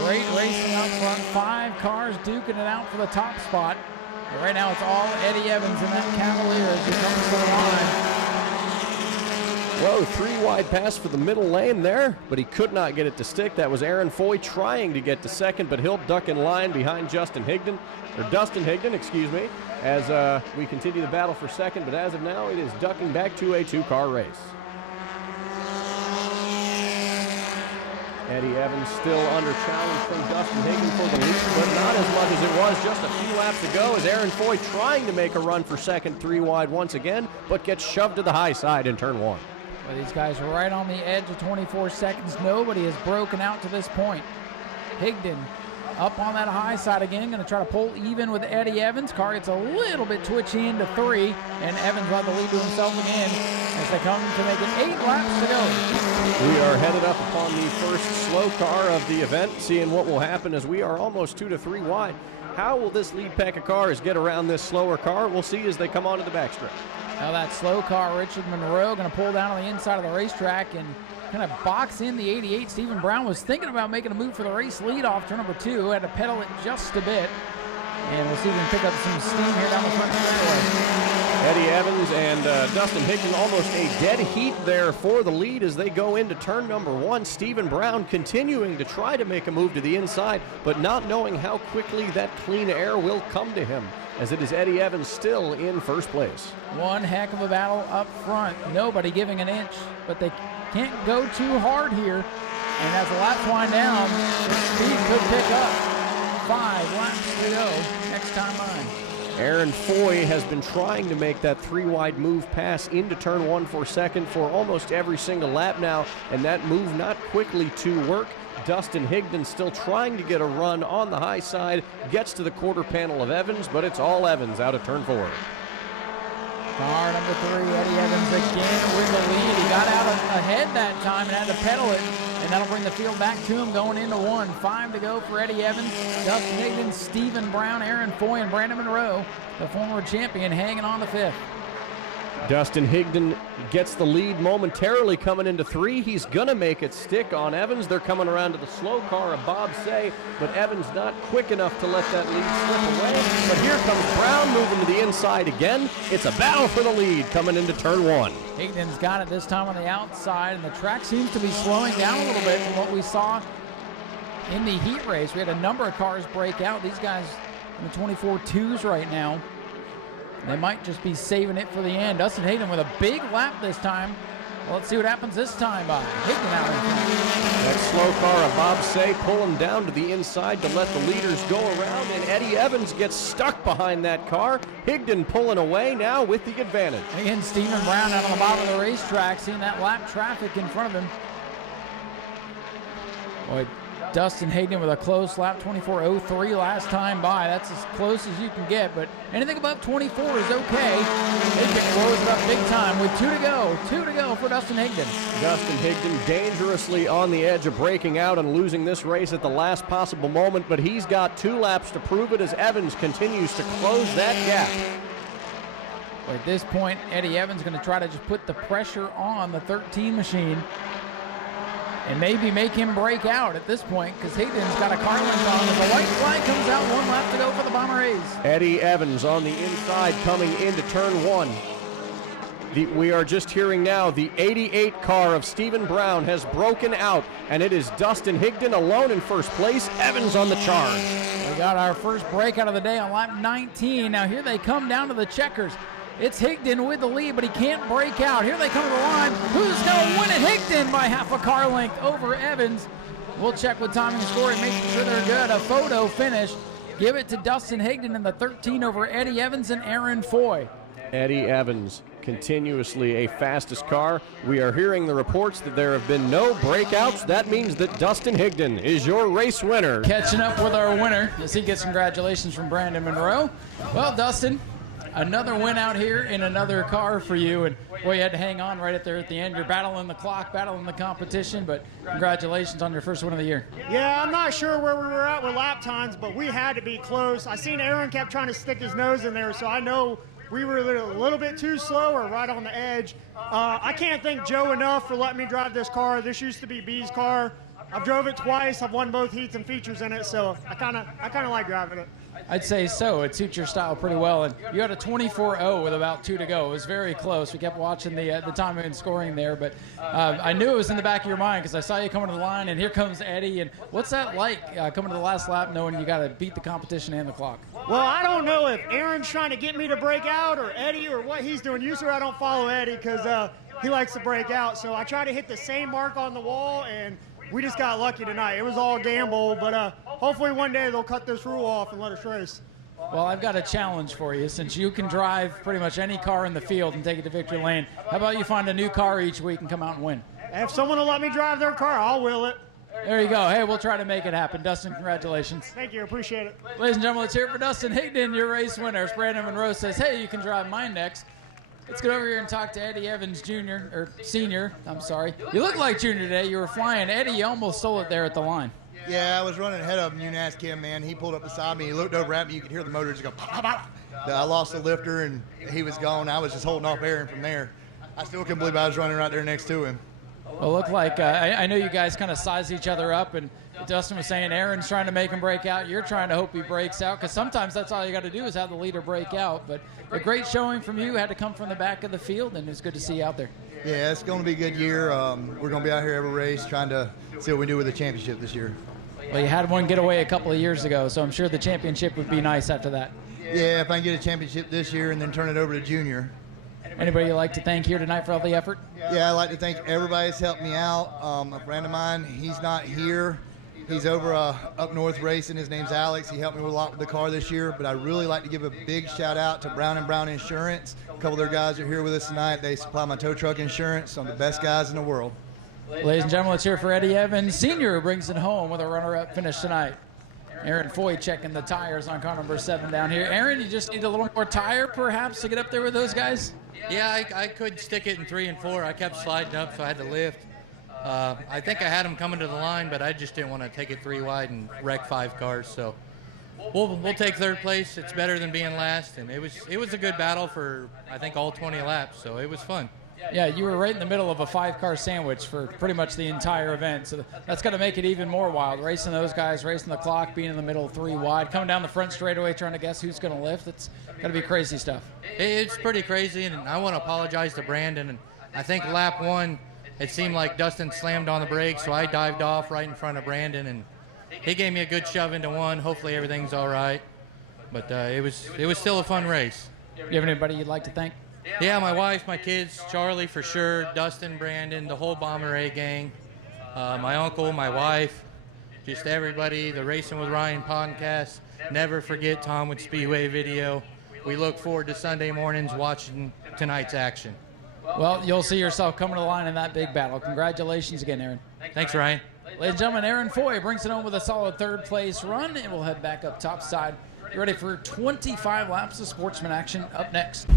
Great racing up front. 5 cars duking it out for the top spot. But right now it's all Eddie Evans in that Cavalier as he comes to the line. Whoa, 3 wide pass for the middle lane there, but he could not get it to stick. That was Aaron Foy trying to get to second, but he'll duck in line behind Dustin Higdon, excuse me, as we continue the battle for second. But as of now, it is ducking back to a 2-car race. Eddie Evans still under challenge from Dustin Higdon for the lead, but not as much as it was just a few laps ago, as Aaron Foy trying to make a run for second, 3 wide once again, but gets shoved to the high side in turn 1. Well, these guys are right on the edge of 24 seconds. Nobody has broken out to this point. Higdon up on that high side again, going to try to pull even with Eddie Evans. Car gets a little bit twitchy into 3, and Evans let the lead to himself again as they come to make it 8 laps to go. We are headed up upon the first slow car of the event, seeing what will happen as we are almost 2 to 3 wide. How will this lead pack of cars get around this slower car? We'll see as they come onto the backstretch. Now that slow car, Richard Monroe, going to pull down on the inside of the racetrack and kind of box in the 88. Stephen Brown was thinking about making a move for the race lead off turn number 2. Had to pedal it just a bit. And we'll see if we can pick up some steam here down the front straightaway. Eddie Evans and Dustin Higdon almost a dead heat there for the lead as they go into turn number 1. Stephen Brown continuing to try to make a move to the inside, but not knowing how quickly that clean air will come to him, as it is Eddie Evans still in first place. One heck of a battle up front. Nobody giving an inch, but they can't go too hard here. And as the laps wind down, the speed could pick up. 5 laps to go next time on. Aaron Foy has been trying to make that 3-wide move pass into turn 1 for second for almost every single lap now, and that move not quickly to work. Dustin Higdon still trying to get a run on the high side, gets to the quarter panel of Evans, but it's all Evans out of turn 4. Car number 3, Eddie Evans again with the lead. He got out ahead that time and had to pedal it, and that'll bring the field back to him going into 1. 5 to go for Eddie Evans, Dustin Higdon, Stephen Brown, Aaron Foy, and Brandon Monroe, the former champion, hanging on to 5th. Dustin Higdon gets the lead momentarily coming into 3. He's going to make it stick on Evans. They're coming around to the slow car of Bob Say, but Evans not quick enough to let that lead slip away. But here comes Brown moving to the inside again. It's a battle for the lead coming into turn 1. Higdon's got it this time on the outside, and the track seems to be slowing down a little bit from what we saw in the heat race. We had a number of cars break out. These guys in the 24-2s right now. They might just be saving it for the end. Dustin Higdon with a big lap this time. Well, let's see what happens this time by Higdon out in front. That slow car of Bob Say pulling down to the inside to let the leaders go around, and Eddie Evans gets stuck behind that car. Higdon pulling away now with the advantage. Again, Stephen Brown out on the bottom of the racetrack, seeing that lap traffic in front of him. Boy, Dustin Higdon with a close lap, 24.03 last time by. That's as close as you can get, but anything above 24 is okay. Higdon blows it up big time with 2 to go. 2 to go for Dustin Higdon. Dustin Higdon dangerously on the edge of breaking out and losing this race at the last possible moment, but he's got 2 laps to prove it as Evans continues to close that gap. At this point, Eddie Evans going to try to just put the pressure on the 13 machine and maybe make him break out at this point, because Higdon's got a car length on. As the white flag comes out, 1 lap to go for the Bomber A's. Eddie Evans on the inside coming into turn 1. We are just hearing now the 88 car of Stephen Brown has broken out, and it is Dustin Higdon alone in first place. Evans on the charge. We got our first breakout of the day on lap 19. Now here they come down to the checkers. It's Higdon with the lead, but he can't break out. Here they come to the line. Who's going to win it? Higdon by half a car length over Evans. We'll check with timing and scoring, making sure they're good. A photo finish. Give it to Dustin Higdon in the 13 over Eddie Evans and Aaron Foy. Eddie Evans continuously a fastest car. We are hearing the reports that there have been no breakouts. That means that Dustin Higdon is your race winner. Catching up with our winner as he gets congratulations from Brandon Monroe. Well, Dustin, another win out here in another car for you. And boy, you had to hang on right up there at the end. You're battling the clock, battling the competition, but congratulations on your first win of the year. Yeah, I'm not sure where we were at with lap times, but we had to be close. I seen Aaron kept trying to stick his nose in there, so I know we were a little bit too slow or right on the edge. I can't thank Joe enough for letting me drive this car. This used to be B's car. I've drove it twice. I've won both heats and features in it, so I kind of like driving it. I'd say so. It suits your style pretty well. And you had a 24-0 with about 2 to go. It was very close. We kept watching the time and scoring there, but I knew it was in the back of your mind because I saw you coming to the line, and here comes Eddie. And what's that like coming to the last lap knowing you got to beat the competition and the clock? Well, I don't know if Aaron's trying to get me to break out or Eddie or what he's doing. Usually I don't follow Eddie because he likes to break out. So I try to hit the same mark on the wall, and we just got lucky tonight. It was all gamble, but hopefully one day they'll cut this rule off and let us race. Well, I've got a challenge for you. Since you can drive pretty much any car in the field and take it to victory lane, how about you find a new car each week and come out and win? If someone will let me drive their car, I'll will it. There you go. Hey, we'll try to make it happen. Dustin, congratulations. Thank you. Appreciate it. Ladies and gentlemen, let's hear it for Dustin Higdon, your race winner. Brandon Monroe says, hey, you can drive mine next. Let's get over here and talk to Eddie Evans Jr., or Senior, I'm sorry. You look like Junior today. You were flying. Eddie, you almost stole it there at the line. Yeah, I was running ahead of him. You can ask him, man. He pulled up beside me. He looked over at me. You could hear the motor just go, pop, pop, pop. I lost the lifter, and he was gone. I was just holding off Aaron from there. I still couldn't believe I was running right there next to him. Well, it looked like I know you guys kind of sized each other up, and Dustin was saying Aaron's trying to make him break out. You're trying to hope he breaks out, because sometimes that's all you got to do is have the leader break out. But a great showing from you. Had to come from the back of the field, and it's good to see you out there. Yeah, it's going to be a good year. We're going to be out here every race trying to see what we do with the championship this year. Well, you had one getaway a couple of years ago, so I'm sure the championship would be nice after that. Yeah, if I can get a championship this year and then turn it over to Junior. Anybody you'd like to thank here tonight for all the effort? Yeah, I'd like to thank everybody that's helped me out. A friend of mine, he's not here. He's over up north racing. His name's Alex. He helped me a lot with the car this year. But I'd really like to give a big shout out to Brown & Brown Insurance. A couple of their guys are here with us tonight. They supply my tow truck insurance. Some of the best guys in the world. Ladies and gentlemen, let's hear for Eddie Evans Sr., who brings it home with a runner-up finish tonight. Aaron Foy checking the tires on car number 7 down here. Aaron, you just need a little more tire, perhaps, to get up there with those guys? Yeah, I could stick it in 3 and 4. I kept sliding up, so I had to lift. I think I had him coming to the line, but I just didn't want to take it 3 wide and wreck 5 cars. So we'll take 3rd place. It's better than being last, and it was a good battle for I think all 20 laps. So it was fun. Yeah, you were right in the middle of a 5-car sandwich for pretty much the entire event. So that's going to make it even more wild. Racing those guys, racing the clock, being in the middle 3 wide, coming down the front straightaway trying to guess who's going to lift. It's going to be crazy stuff. It's pretty crazy, and I want to apologize to Brandon. And I think lap 1, it seemed like Dustin slammed on the brakes, so I dived off right in front of Brandon, and he gave me a good shove into 1. Hopefully everything's all right. But it was still a fun race. Do you have anybody you'd like to thank? Yeah, my wife, my kids, Charlie for sure, Dustin, Brandon, the whole Bomber A gang, my uncle, my wife, just everybody, the Racing with Ryan podcast. Never forget Tom with Speedway video. We look forward to Sunday mornings watching tonight's action. Well, you'll see yourself coming to the line in that big battle. Congratulations again, Aaron. Thanks, Ryan. Ladies and gentlemen, Aaron Foy brings it home with a solid 3rd place run, and we'll head back up top side. Get ready for 25 laps of Sportsman action up next.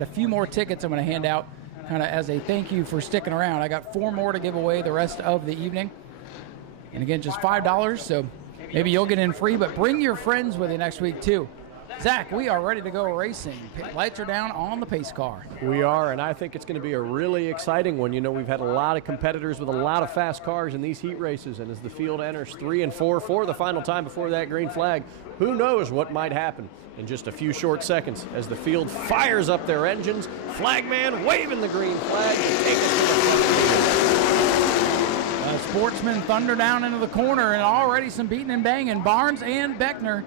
A few more tickets I'm going to hand out kind of as a thank you for sticking around. I got 4 more to give away the rest of the evening. And again, just $5, so maybe you'll get in free, but bring your friends with you next week too. Zach, we are ready to go racing. Lights are down on the pace car. We are, and I think it's going to be a really exciting one. You know, we've had a lot of competitors with a lot of fast cars in these heat races, and as the field enters 3 and 4 for the final time before that green flag, who knows what might happen in just a few short seconds as the field fires up their engines. Flagman waving the green flag to take us to the Sportsman thunder down into the corner, and already some beating and banging. Barnes and Beckner.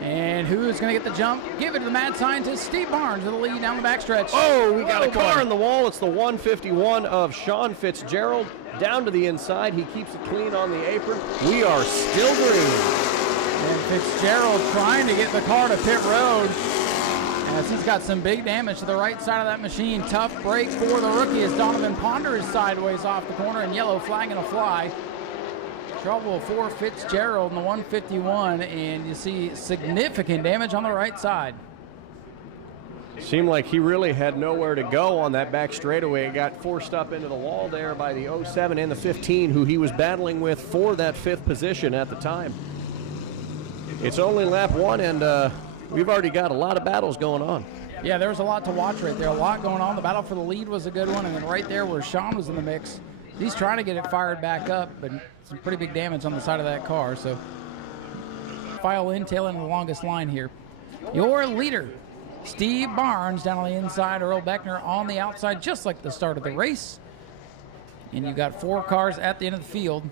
And who is going to get the jump? Give it to the mad scientist, Steve Barnes, with the lead down the backstretch. Oh, we got a car in the wall. It's the 151 of Sean Fitzgerald. Down to the inside. He keeps it clean on the apron. We are still green. And Fitzgerald trying to get the car to pit road As he's got some big damage to the right side of that machine. Tough break for the rookie as Donovan Ponder is sideways off the corner, and yellow flag and a fly. Trouble for Fitzgerald in the 151, and you see significant damage on the right side. Seemed like he really had nowhere to go on that back straightaway. Got forced up into the wall there by the 07 and the 15, who he was battling with for that 5th position at the time. It's only lap 1, and we've already got a lot of battles going on. Yeah, there was a lot to watch right there. A lot going on. The battle for the lead was a good one, and then right there where Sean was in the mix, he's trying to get it fired back up, but some pretty big damage on the side of that car. So file in, tail in the longest line here. Your leader, Steve Barnes, down on the inside. Earl Beckner on the outside, just like the start of the race. And you've got 4 cars at the end of the field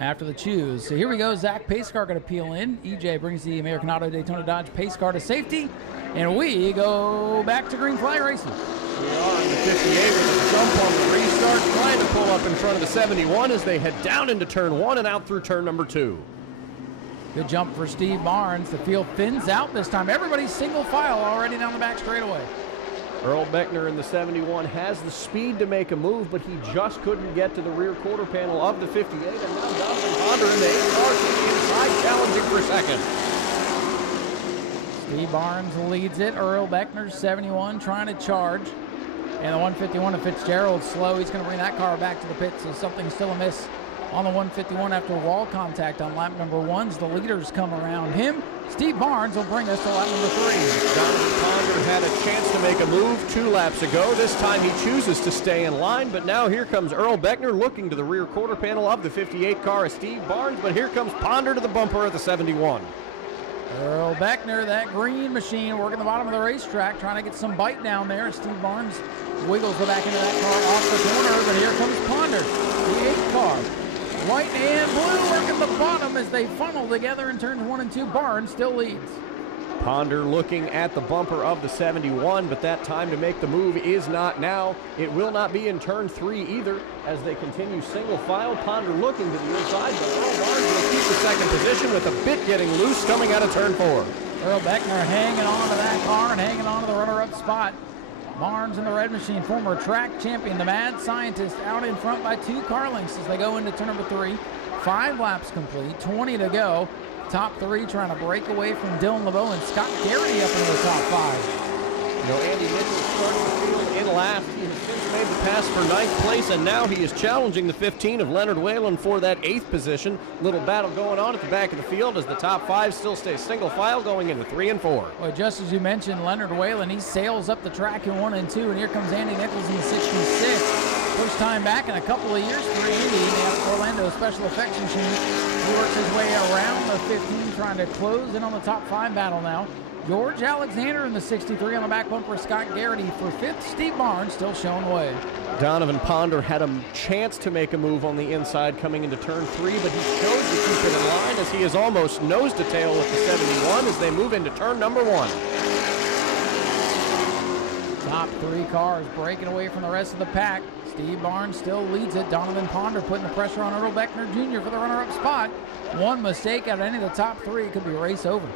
after the choose. So here we go. Zach pace car going to peel in. EJ brings the American Auto Daytona Dodge pace car to safety. And we go back to green flag racing. We are in the 58 with a jump on the restart, trying to pull up in front of the 71 as they head down into turn 1 and out through turn number 2. Good jump for Steve Barnes. The field thins out this time. Everybody's single file already down the back straightaway. Earl Beckner in the 71 has the speed to make a move, but he just couldn't get to the rear quarter panel of the 58. And now Donovan Ponder in the 8 car to the inside, challenging for second. Steve Barnes leads it. Earl Beckner, 71, trying to charge. And the 151 of Fitzgerald slow. He's going to bring that car back to the pit, so something's still amiss on the 151 after wall contact on lap number 1. The leaders come around him. Steve Barnes will bring us to lap number 3. Donovan Ponder had a chance to make a move 2 laps ago. This time he chooses to stay in line, but now here comes Earl Beckner looking to the rear quarter panel of the 58 car of Steve Barnes, but here comes Ponder to the bumper of the 71. Earl Beckner, that green machine, working the bottom of the racetrack, trying to get some bite down there. Steve Barnes wiggles the back into that car off the corner, but here comes Ponder, the 8 car. White and blue working the bottom as they funnel together in turns 1 and 2. Barnes still leads. Ponder looking at the bumper of the 71, but that time to make the move is not now. It will not be in turn 3 either as they continue single file. Ponder looking to the inside, but Earl Barnes will keep the 2nd position with a bit getting loose coming out of turn 4. Earl Beckner hanging on to that car and hanging on to the runner-up spot. Barnes in the red machine, former track champion, the mad scientist, out in front by 2 car lengths as they go into turn number 3. 5 laps complete, 20 to go. Top 3 trying to break away from Dylan LeBeau and Scott Garrity up into the top 5. You know, Andy Nichols started the field in last. He has since made the pass for 9th place, and now he is challenging the 15 of Leonard Whalen for that 8th position. Little battle going on at the back of the field as the top 5 still stay single file going into 3 and 4. Well, just as you mentioned, Leonard Whalen, he sails up the track in 1 and 2, and here comes Andy Nichols in the 66. First time back in a couple of years for Andy in the Orlando Special Effects machine. He works his way around the 15, trying to close in on the top 5 battle now. George Alexander in the 63 on the back bumper. Scott Garrity for 5th. Steve Barnes still showing the way. Donovan Ponder had a chance to make a move on the inside coming into turn 3, but he chose to keep it in line as he is almost nose to tail with the 71 as they move into turn number 1. Top 3 cars breaking away from the rest of the pack. Steve Barnes still leads it. Donovan Ponder putting the pressure on Earl Beckner Jr. for the runner-up spot. One mistake out of any of the top 3 could be race over.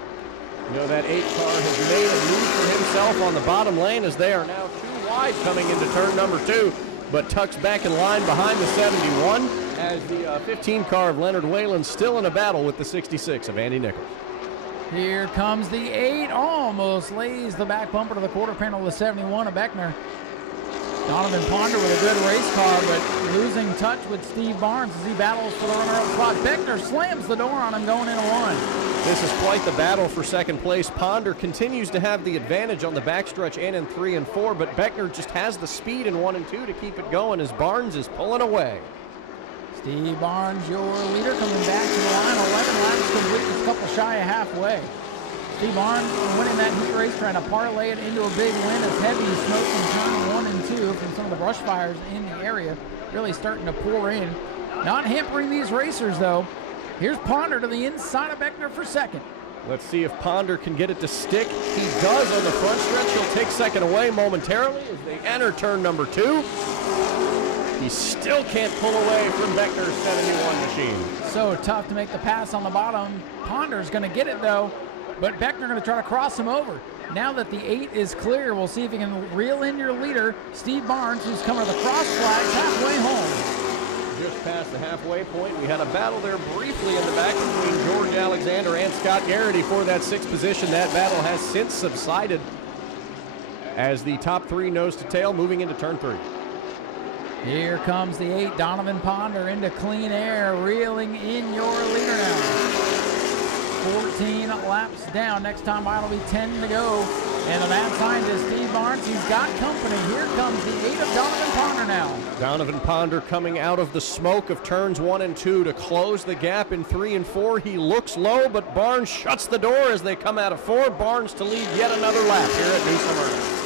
You know, that 8 car has made a move for himself on the bottom lane as they are now 2 wide coming into turn number 2, but tucks back in line behind the 71 as the 15 car of Leonard Whalen still in a battle with the 66 of Andy Nichols. Here comes the 8, almost lays the back bumper to the quarter panel of the 71 of Beckner. Donovan Ponder with a good race car, but losing touch with Steve Barnes as he battles for the runner-up spot. Beckner slams the door on him going into 1. This is quite the battle for 2nd place. Ponder continues to have the advantage on the backstretch and in 3 and 4, but Beckner just has the speed in 1 and 2 to keep it going as Barnes is pulling away. Steve Barnes, your leader, coming back to the line. 11 laps complete, just a couple shy of halfway. Steve Barnes winning that heat race, trying to parlay it into a big win as heavy smoke from turn 1 and 2 from some of the brush fires in the area really starting to pour in. Not hampering these racers, though. Here's Ponder to the inside of Beckner for 2nd. Let's see if Ponder can get it to stick. He does on the front stretch. He'll take 2nd away momentarily as they enter turn number 2. He still can't pull away from Beckner's 71 machine. So tough to make the pass on the bottom. Ponder's going to get it, though, but Beckner going to try to cross him over. Now that the 8 is clear, we'll see if you can reel in your leader, Steve Barnes, who's coming to the cross flags halfway home. Just past the halfway point, we had a battle there briefly in the back between George Alexander and Scott Garrity for that 6th position. That battle has since subsided as the top 3 nose to tail moving into turn 3. Here comes the 8, Donovan Ponder into clean air, reeling in your leader now. 14 laps down. Next time by it'll be 10 to go. And the mad scientist, Steve Barnes, he's got company. Here comes the 8 of Donovan Ponder now. Donovan Ponder coming out of the smoke of turns 1 and 2 to close the gap in 3 and 4. He looks low, but Barnes shuts the door as they come out of 4. Barnes to lead yet another lap here at New Smyrna.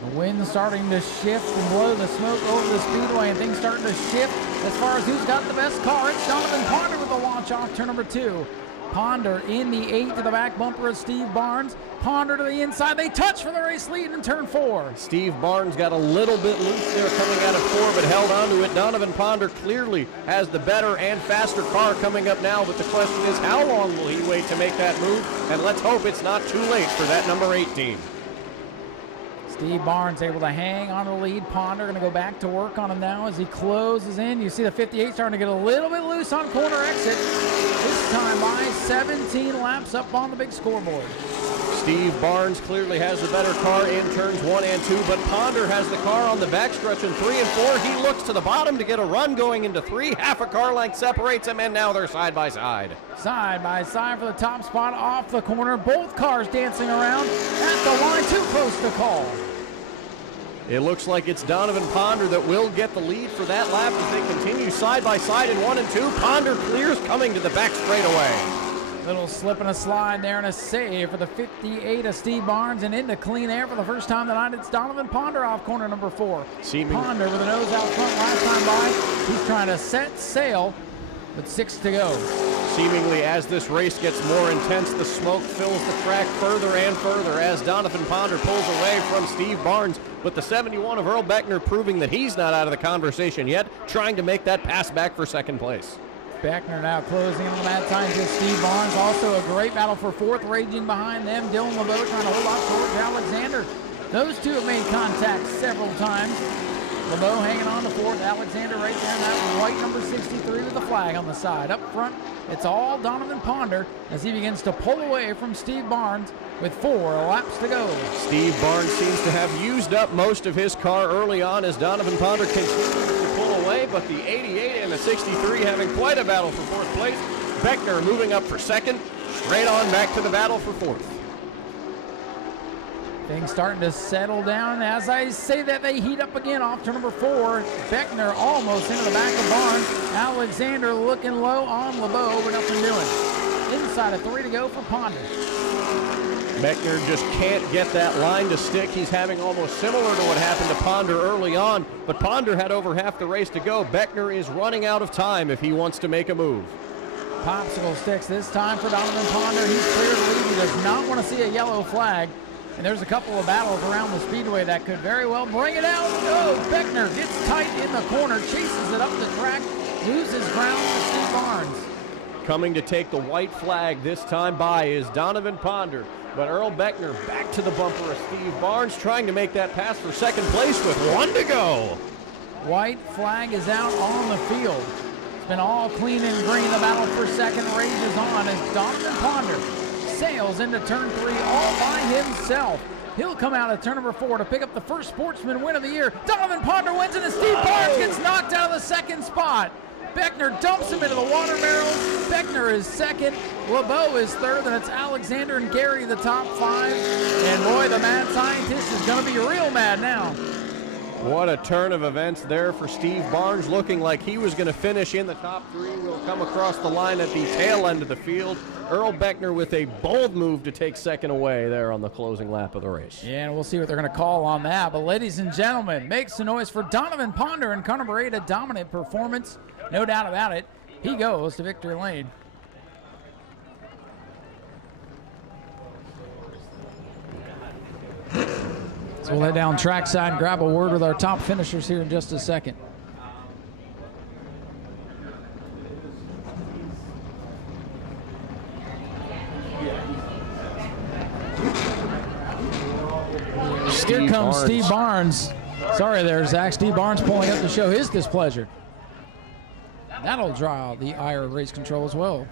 The wind starting to shift and blow the smoke over the speedway, and things starting to shift as far as who's got the best car. It's Donovan Ponder with the launch off turn number 2. Ponder in the 8 to the back bumper of Steve Barnes. Ponder to the inside. They touch for the race lead in turn 4. Steve Barnes got a little bit loose there coming out of 4, but held on to it. Donovan Ponder clearly has the better and faster car coming up now, but the question is, how long will he wait to make that move? And let's hope it's not too late for that number 18. Steve Barnes able to hang on the lead. Ponder going to go back to work on him now as he closes in. You see the 58 starting to get a little bit loose on corner exit. This time by 17 laps up on the big scoreboard. Steve Barnes clearly has the better car in turns 1 and 2, but Ponder has the car on the backstretch in 3 and 4. He looks to the bottom to get a run going into 3. Half a car length separates them, and now they're side by side. Side by side for the top spot off the corner. Both cars dancing around at the line, too close to call. It looks like it's Donovan Ponder that will get the lead for that lap as they continue side by side in 1 and 2. Ponder clears coming to the back straightaway. Little slip and a slide there and a save for the 58 of Steve Barnes, and into clean air for the first time tonight. It's Donovan Ponder off corner number 4. Ponder with a nose out front last time by. He's trying to set sail with 6 to go. Seemingly as this race gets more intense, the smoke fills the track further and further as Donovan Ponder pulls away from Steve Barnes, but the 71 of Earl Beckner proving that he's not out of the conversation yet, trying to make that pass back for second place. Beckner now closing in on the mad scientist Steve Barnes. Also a great battle for 4th, raging behind them. Dylan LeBeau trying to hold off George Alexander. Those two have made contact several times. LeBeau hanging on to 4th. Alexander right there in that white number 63 with the flag on the side. Up front, it's all Donovan Ponder as he begins to pull away from Steve Barnes with 4 laps to go. Steve Barnes seems to have used up most of his car early on as Donovan Ponder continues to pull away, but the 88 and the 63 having quite a battle for 4th place. Beckner moving up for 2nd, straight on back to the battle for 4th. Things starting to settle down. As I say that, they heat up again off to number 4. Beckner almost into the back of Barnes. Alexander looking low on LeBeau, but nothing doing. Inside of 3 to go for Ponder. Beckner just can't get that line to stick. He's having almost similar to what happened to Ponder early on, but Ponder had over half the race to go. Beckner is running out of time if he wants to make a move. Popsicle sticks this time for Donovan Ponder. He's clear to lead. He does not want to see a yellow flag. And there's a couple of battles around the speedway that could very well bring it out. Oh, Beckner gets tight in the corner, chases it up the track, loses ground to Steve Barnes. Coming to take the white flag this time by is Donovan Ponder. But Earl Beckner back to the bumper of Steve Barnes, trying to make that pass for second place with 1 to go. White flag is out on the field. It's been all clean and green. The battle for second rages on as Donovan Ponder sails into turn 3 all by himself. He'll come out of turn number 4 to pick up the first Sportsman win of the year. Donovan Ponder wins it, and Steve Barnes gets knocked out of the 2nd spot. Beckner dumps him into the water barrels. Beckner is 2nd. LeBeau is 3rd, and it's Alexander and Gary the top 5. And boy, the mad scientist is going to be real mad now. What a turn of events there for Steve Barnes, looking like he was going to finish in the top 3. We'll come across the line at the tail end of the field. Earl Beckner with a bold move to take 2nd away there on the closing lap of the race. Yeah, and we'll see what they're going to call on that. But ladies and gentlemen, make some noise for Donovan Ponder in car number 8, a dominant performance. No doubt about it. He goes to victory lane. So we'll head down trackside and grab a word with our top finishers here in just a second. Here comes Steve Barnes. Sorry there, Zach. Steve Barnes pulling up to show his displeasure. That'll draw the ire of race control as well.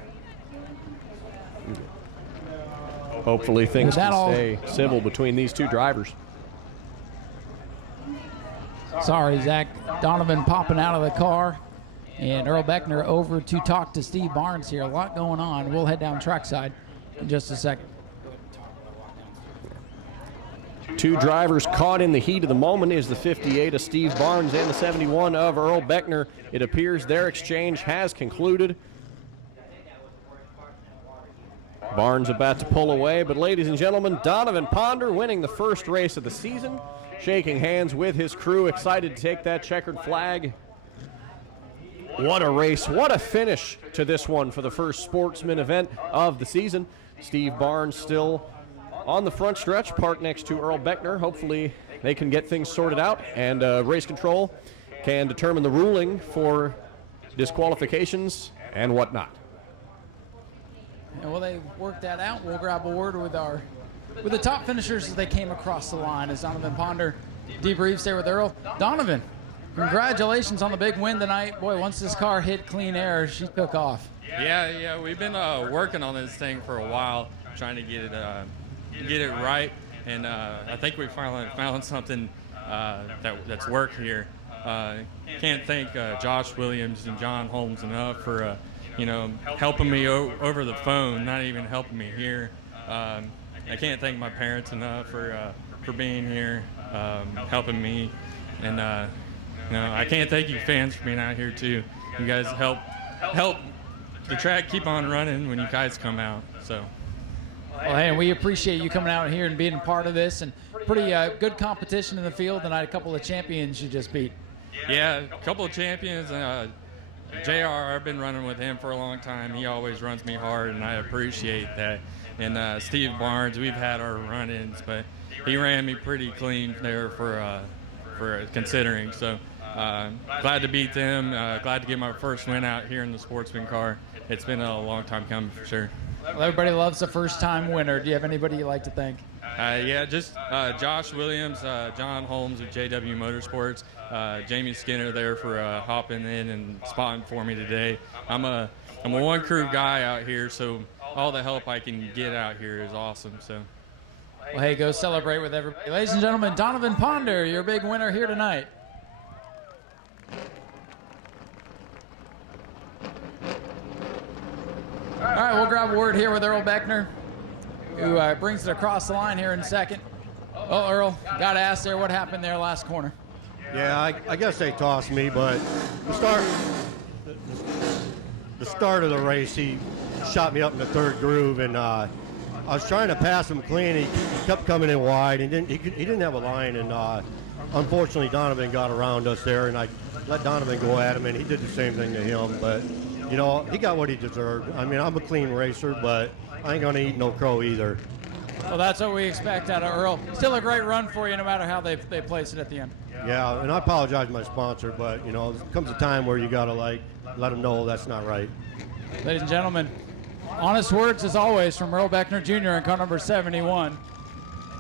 Hopefully things can stay civil between these two drivers. Sorry, Zach. Donovan popping out of the car. And Earl Beckner over to talk to Steve Barnes here. A lot going on. We'll head down trackside in just a second. Two drivers caught in the heat of the moment is the 58 of Steve Barnes and the 71 of Earl Beckner. It appears their exchange has concluded. Barnes about to pull away, but ladies and gentlemen, Donovan Ponder winning the first race of the season, shaking hands with his crew, excited to take that checkered flag. What a race, what a finish to this one for the first Sportsman event of the season. Steve Barnes still on the front stretch, parked next to Earl Beckner. Hopefully they can get things sorted out, and race control can determine the ruling for disqualifications and whatnot. And while they work that out, we'll grab a word with the top finishers as they came across the line as Donovan Ponder debriefs there with Earl. Donovan, congratulations on the big win tonight. Boy, once this car hit clean air, she took off. Yeah, we've been working on this thing for a while, trying to get it right, and I think we finally found something that's worked here. Can't thank Josh Williams and John Holmes enough for helping me over the phone, not even helping me here. I can't thank my parents enough for being here, helping me, and I can't thank you fans for being out here too. You guys help the track keep on running when you guys come out. So. Well, hey, and we appreciate you coming out here and being a part of this, and pretty good competition in the field tonight. A couple of champions you just beat. Yeah, a couple of champions. JR, I've been running with him for a long time. He always runs me hard, and I appreciate that. And Steve Barnes, we've had our run-ins, but he ran me pretty clean there for considering. So glad to beat them. Glad to get my first win out here in the Sportsman car. It's been a long time coming for sure. Well, everybody loves a first-time winner. Do you have anybody you'd like to thank? Yeah, just Josh Williams, John Holmes of JW Motorsports, Jamie Skinner there for hopping in and spotting for me today. I'm a one crew guy out here, so all the help I can get out here is awesome. So, well, hey, go celebrate with everybody. Ladies and gentlemen, Donovan Ponder, your big winner here tonight. All right, we'll grab a word here with Earl Beckner, who brings it across the line here in second. Oh, Earl, got to ask there what happened there last corner. Yeah, I guess they tossed me, but the start of the race, he shot me up in the third groove, and I was trying to pass him clean. He kept coming in wide, and he didn't have a line, and unfortunately Donovan got around us there, and I let Donovan go at him, and he did the same thing to him, but he got what he deserved. I mean, I'm a clean racer, but I ain't gonna eat no crow either. Well, that's what we expect out of Earl. Still a great run for you, no matter how they place it at the end. Yeah, and I apologize to my sponsor, but there comes a time where you gotta let them know that's not right. Ladies and gentlemen, honest words as always from Earl Beckner Jr. in car number 71.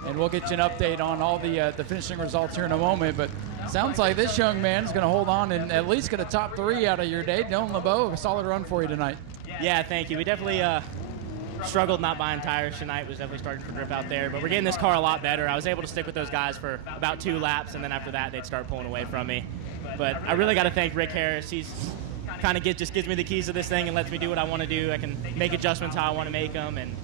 And we'll get you an update on all the finishing results here in a moment. But sounds like this young man is going to hold on and at least get a top 3 out of your day. Dylan LeBeau, a solid run for you tonight. Yeah, thank you. We definitely struggled not buying tires tonight. Was definitely starting to grip out there. But we're getting this car a lot better. I was able to stick with those guys for about 2 laps, and then after that, they'd start pulling away from me. But I really got to thank Rick Harris. He's kind of just gives me the keys to this thing and lets me do what I want to do. I can make adjustments how I want to make them, and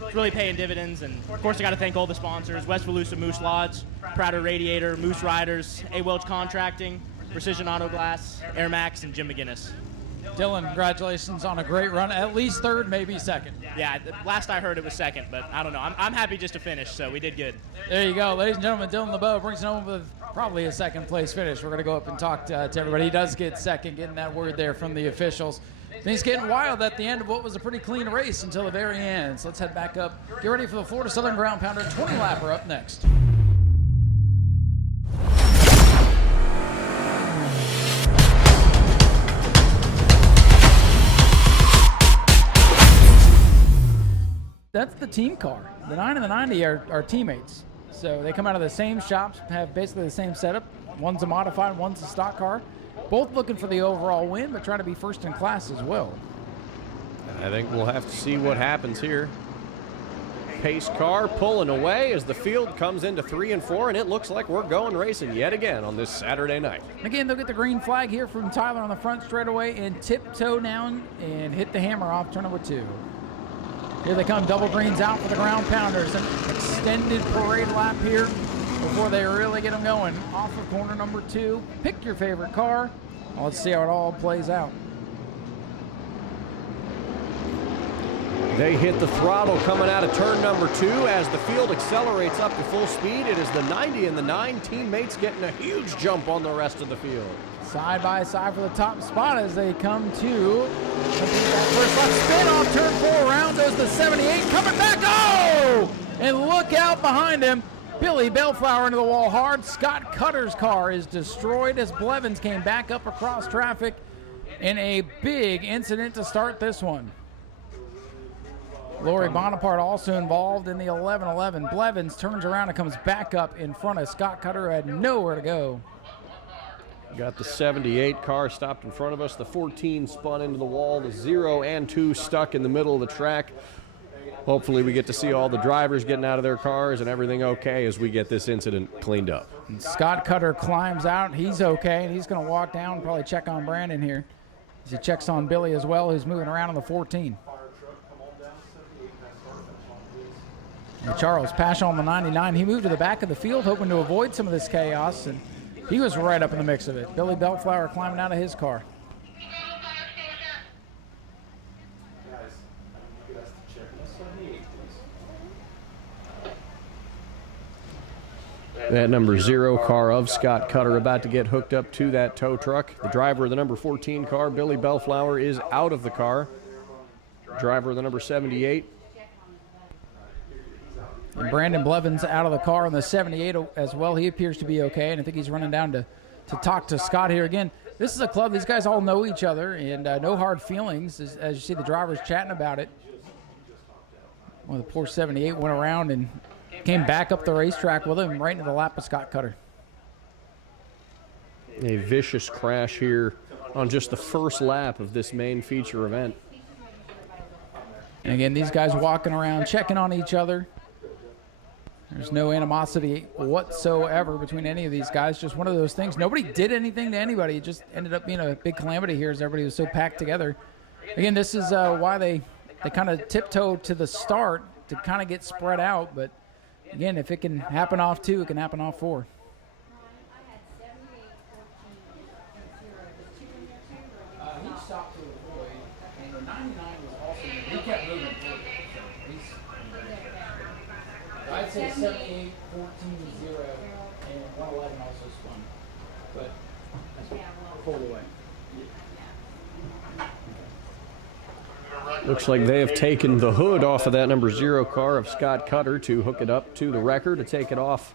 it's really paying dividends. And of course, I got to thank all the sponsors: West Volusia Moose Lodge, Prouder Radiator, Moose Riders, A. Welch Contracting, Precision Auto Glass, Air Max, and Jim McGinnis. Dylan, congratulations on a great run. At least third, maybe second. Yeah, last I heard it was second, but I don't know. I'm happy just to finish, so we did good. There you go. Ladies and gentlemen, Dylan LeBeau brings it home with probably a second place finish. We're going to go up and talk to everybody. He does get second, getting that word there from the officials. Things getting wild at the end of what was a pretty clean race until the very end. So let's head back up. Get ready for the Florida Southern Ground Pounder 20-lapper up next. That's the team car. The 9 and the 90 are teammates. So they come out of the same shops, have basically the same setup. One's a modified, one's a stock car. Both looking for the overall win, but trying to be first in class as well. I think we'll have to see what happens here. Pace car pulling away as the field comes into 3 and 4, and it looks like we're going racing yet again on this Saturday night. Again, they'll get the green flag here from Tyler on the front straightaway and tiptoe down and hit the hammer off turn number 2. Here they come, double greens out for the ground pounders. An extended parade lap here before they really get them going. Off of corner number 2. Pick your favorite car. Well, let's see how it all plays out. They hit the throttle coming out of turn number 2 as the field accelerates up to full speed. It is the 90 and the 9 teammates getting a huge jump on the rest of the field. Side by side for the top spot as they come to that first left spin off turn 4. Around goes the 78, coming back. Oh! And look out behind him. Billy Bellflower into the wall hard. Scott Cutter's car is destroyed as Blevins came back up across traffic in a big incident to start this one. Lori Bonaparte also involved in the 11-11. Blevins turns around and comes back up in front of Scott Cutter, who had nowhere to go. Got the 78 car stopped in front of us. The 14 spun into the wall. The 0 and 2 stuck in the middle of the track. Hopefully we get to see all the drivers getting out of their cars and everything okay as we get this incident cleaned up. And Scott Cutter climbs out. He's okay, and he's going to walk down and probably check on Brandon here as he checks on Billy as well, who's moving around on the 14. And Charles Paschal on the 99, he moved to the back of the field hoping to avoid some of this chaos, and he was right up in the mix of it. Billy Bellflower climbing out of his car. That number 0 car of Scott Cutter about to get hooked up to that tow truck. The driver of the number 14 car, Billy Bellflower, is out of the car. Driver of the number 78. And Brandon Blevins out of the car on the 78 as well. He appears to be okay, and I think he's running down to talk to Scott here again. This is a club. These guys all know each other, and no hard feelings as you see the drivers chatting about it. Well, the poor 78 went around and came back up the racetrack with him right into the lap of Scott Cutter. A vicious crash here on just the first lap of this main feature event. And again, these guys walking around checking on each other. There's no animosity whatsoever between any of these guys. Just one of those things. Nobody did anything to anybody. It just ended up being a big calamity here as everybody was so packed together. Again, this is why they kind of tiptoe to the start to kind of get spread out. But again, if it can happen off 2, it can happen off 4. He stopped to avoid, and the 99 was also, he kept moving forward. I'd say 78, 14, 0, and 111 also spun, but pulled away. Looks like they have taken the hood off of that number 0 car of Scott Cutter to hook it up to the wrecker to take it off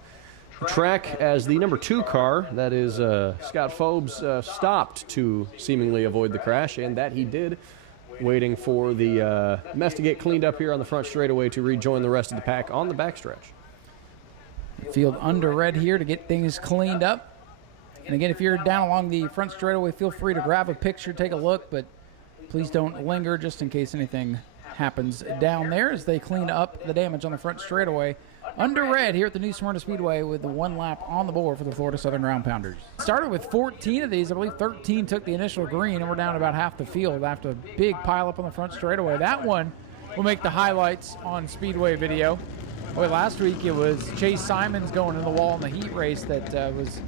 the track as the number 2 car, that is Scott Phobes, stopped to seemingly avoid the crash, and that he did, waiting for the mess to get cleaned up here on the front straightaway to rejoin the rest of the pack on the backstretch. Field under red here to get things cleaned up. And again, if you're down along the front straightaway, feel free to grab a picture, take a look, but please don't linger just in case anything happens down there as they clean up the damage on the front straightaway. Under red here at the new Smyrna Speedway with the 1 lap on the board for the Florida Southern Ground Pounders. Started with 14 of these. I believe 13 took the initial green, and we're down about half the field after a big pile up on the front straightaway. That one will make the highlights on Speedway video. Boy, last week it was Chase Simons going in the wall in the heat race that was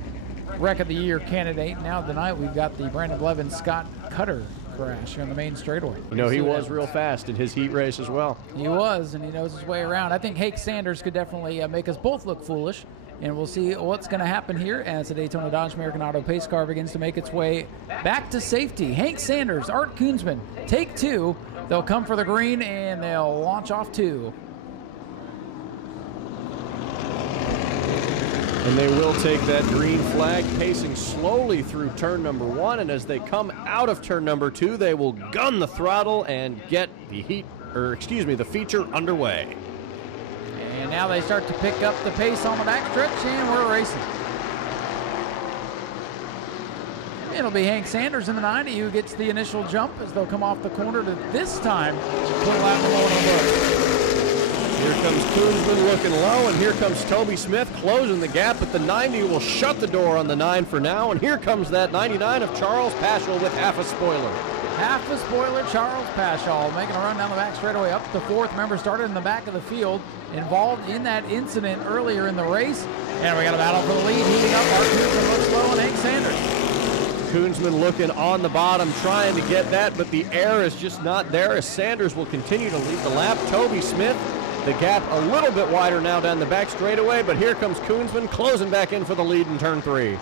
Wreck of the Year candidate. Now tonight we've got the Brandon Blevins Scott Cutter crash on the main straightaway. You know, he was real fast in his heat race as well. He was, and he knows his way around. I think Hank Sanders could definitely make us both look foolish, and we'll see what's going to happen here as the Daytona Dodge American Auto pace car begins to make its way back to safety. Hank Sanders, Art Koonsman, take 2. They'll come for the green, and they'll launch off 2. And they will take that green flag, pacing slowly through turn number 1. And as they come out of turn number 2, they will gun the throttle and get the feature underway. And now they start to pick up the pace on the backstretch, and we're racing. It'll be Hank Sanders in the 90 who gets the initial jump as they'll come off the corner to this time put a lap below in the book. Here comes Koonsman looking low, and here comes Toby Smith closing the gap, but the 90 will shut the door on the 9 for now, and here comes that 99 of Charles Paschal with half a spoiler. Half a spoiler, Charles Paschal making a run down the back straightaway up to 4th. Remember, started in the back of the field, involved in that incident earlier in the race. And we got a battle for the lead, heating up. Mark Koonsman looks low, and Hank Sanders. Koonsman looking on the bottom, trying to get that, but the air is just not there as Sanders will continue to lead the lap. Toby Smith, the gap a little bit wider now down the back straightaway, but here comes Koonsman closing back in for the lead in turn 3.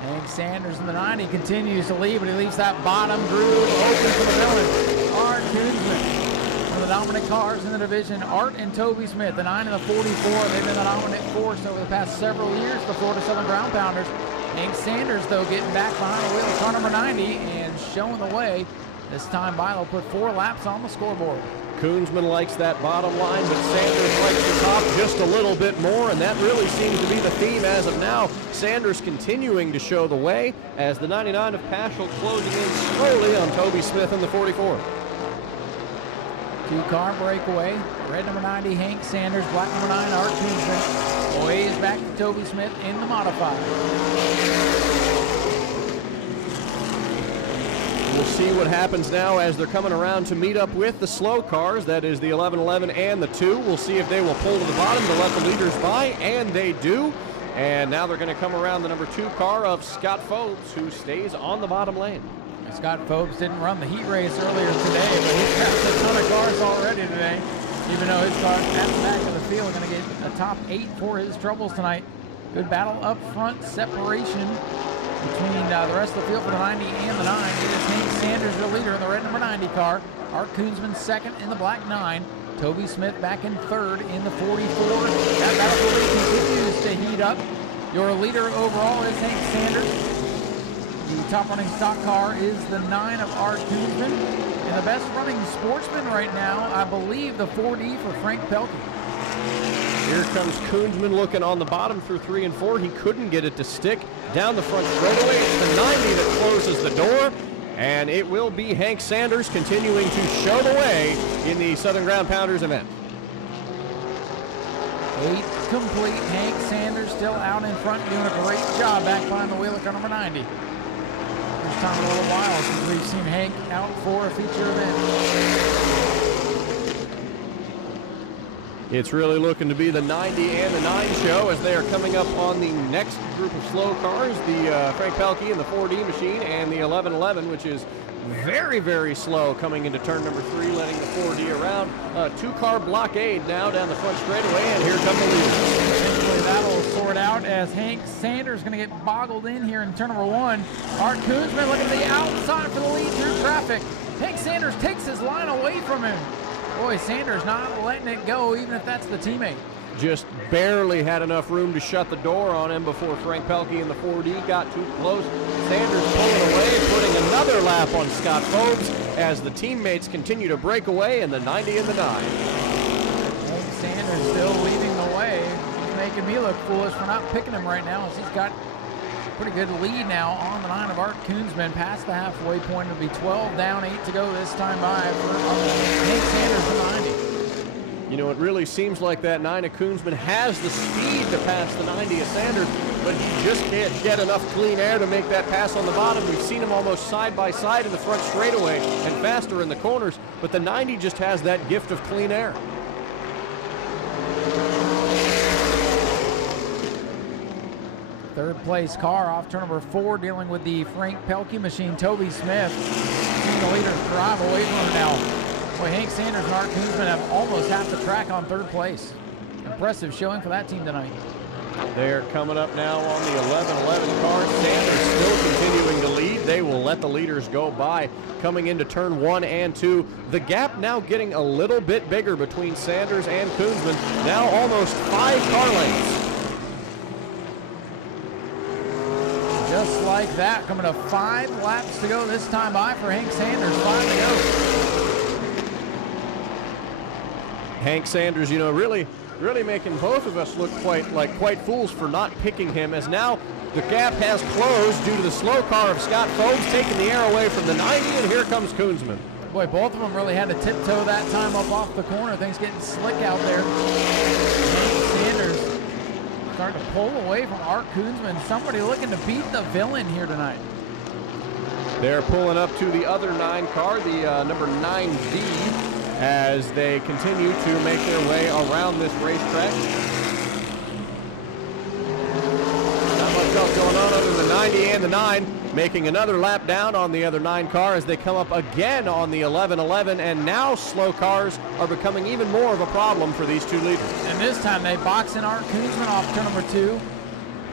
Hank Sanders in the 90 continues to lead, but he leaves that bottom groove open for the villain. Art Koonsman. One of the dominant cars in the division, Art and Toby Smith, the 9 and the 44. They've been the dominant force over the past several years, the Florida Southern Ground Pounders. Hank Sanders, though, getting back behind the wheel of car number 90 and showing the way. This time by, they'll put 4 laps on the scoreboard. Koonsman likes that bottom line, but Sanders likes the top just a little bit more, and that really seems to be the theme as of now. Sanders continuing to show the way as the 99 of Paschal closing in slowly on Toby Smith in the 44. 2-car breakaway. Red number 90, Hank Sanders. Black number 9, Art Koonsman. Ways back to Toby Smith in the modified. We'll see what happens now as they're coming around to meet up with the slow cars. That is the 1111 and the 2. We'll see if they will pull to the bottom to let the leaders by, and they do. And now they're going to come around the number 2 car of Scott Phobes, who stays on the bottom lane. Scott Phobes didn't run the heat race earlier today, but he's passed a ton of cars already today. Even though his car at the back of the field going to get a top 8 for his troubles tonight. Good battle up front, separation between the rest of the field for the 90 and the 9. It is Hank Sanders, the leader in the red number 90 car. Art Koonsman second in the black 9. Toby Smith back in third in the 44. That battle for the lead continues to heat up. Your leader overall is Hank Sanders. The top running stock car is the 9 of Art Koonsman. And the best running Sportsman right now, I believe, the 4D for Frank Pelkey. Here comes Koonsman looking on the bottom through 3 and 4. He couldn't get it to stick down the front straightaway. It's the 90 that closes the door. And it will be Hank Sanders continuing to show the way in the Southern Ground Pounders event. 8 complete. Hank Sanders still out in front, doing a great job back behind the wheel of car number 90. First time in a little while since we've seen Hank out for a feature event. It's really looking to be the 90 and the 9 show as they are coming up on the next group of slow cars, the Frank Pelkey and the 4D machine, and the 1111, which is very, very slow coming into turn number 3, letting the 4D around. 2-car blockade now down the front straightaway, and here come the leaders. Eventually that'll sort out as Hank Sanders going to get boggled in here in turn number 1. Art Koonsman looking to the outside for the lead through traffic. Hank Sanders takes his line away from him. Boy, Sanders not letting it go, even if that's the teammate. Just barely had enough room to shut the door on him before Frank Pelkey in the 4D got too close. Sanders pulling away, putting another lap on Scott Phobes as the teammates continue to break away in the 90 and the 9. Hank Sanders still leading the way. He's making me look foolish for not picking him right now, as he's got pretty good lead now on the 9 of Art Koonsman past the halfway point. It'll be 12 down, 8 to go this time by for Hank Sanders the 90. You know, it really seems like that 9 of Koonsman has the speed to pass the 90 of Sanders, but he just can't get enough clean air to make that pass on the bottom. We've seen him almost side by side in the front straightaway and faster in the corners, but the 90 just has that gift of clean air. Third place car off turn number 4, dealing with the Frank Pelkey machine. Toby Smith seeing the leaders drive away from him now. Boy, Hank Sanders and Art Koonsman have almost half the track on third place. Impressive showing for that team tonight. They're coming up now on the 11-11 car. Sanders still continuing to lead. They will let the leaders go by coming into turn 1 and 2. The gap now getting a little bit bigger between Sanders and Koonsman. Now almost 5 car lengths. Just like that, coming to 5 laps to go this time by for Hank Sanders. 5 to go. Hank Sanders, you know, really really making both of us look quite fools for not picking him, as now the gap has closed due to the slow car of Scott Fogues taking the air away from the 90, and here comes Koonsman. Boy, both of them really had to tiptoe that time up off the corner. Things getting slick out there. Sanders starting to pull away from Art Koonsman. Somebody looking to beat the villain here tonight. They're pulling up to the other 9 car, the number 9D, as they continue to make their way around this racetrack. Not much else going on other than the 90 and the 9, making another lap down on the other 9 car as they come up again on the 11-11, and now slow cars are becoming even more of a problem for these two leaders. And this time they box in Art Koonsman off turn number 2.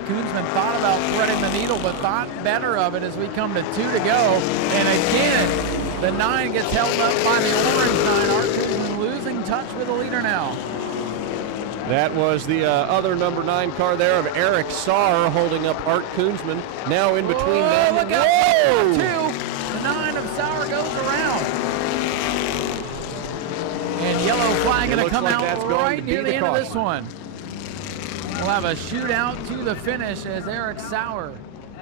Koonsman thought about threading the needle, but thought better of it as we come to 2 to go. And again, the 9 gets held up by the orange 9. Art Koonsman losing touch with the leader now. That was the other number 9 car there of Eric Saar holding up Art Koonsman. Now in between them. Look out! Whoa! 2. The 9 of Sauer goes around. And yellow flag going to come out right near the end of this one. We'll have a shootout to the finish as Eric Sauer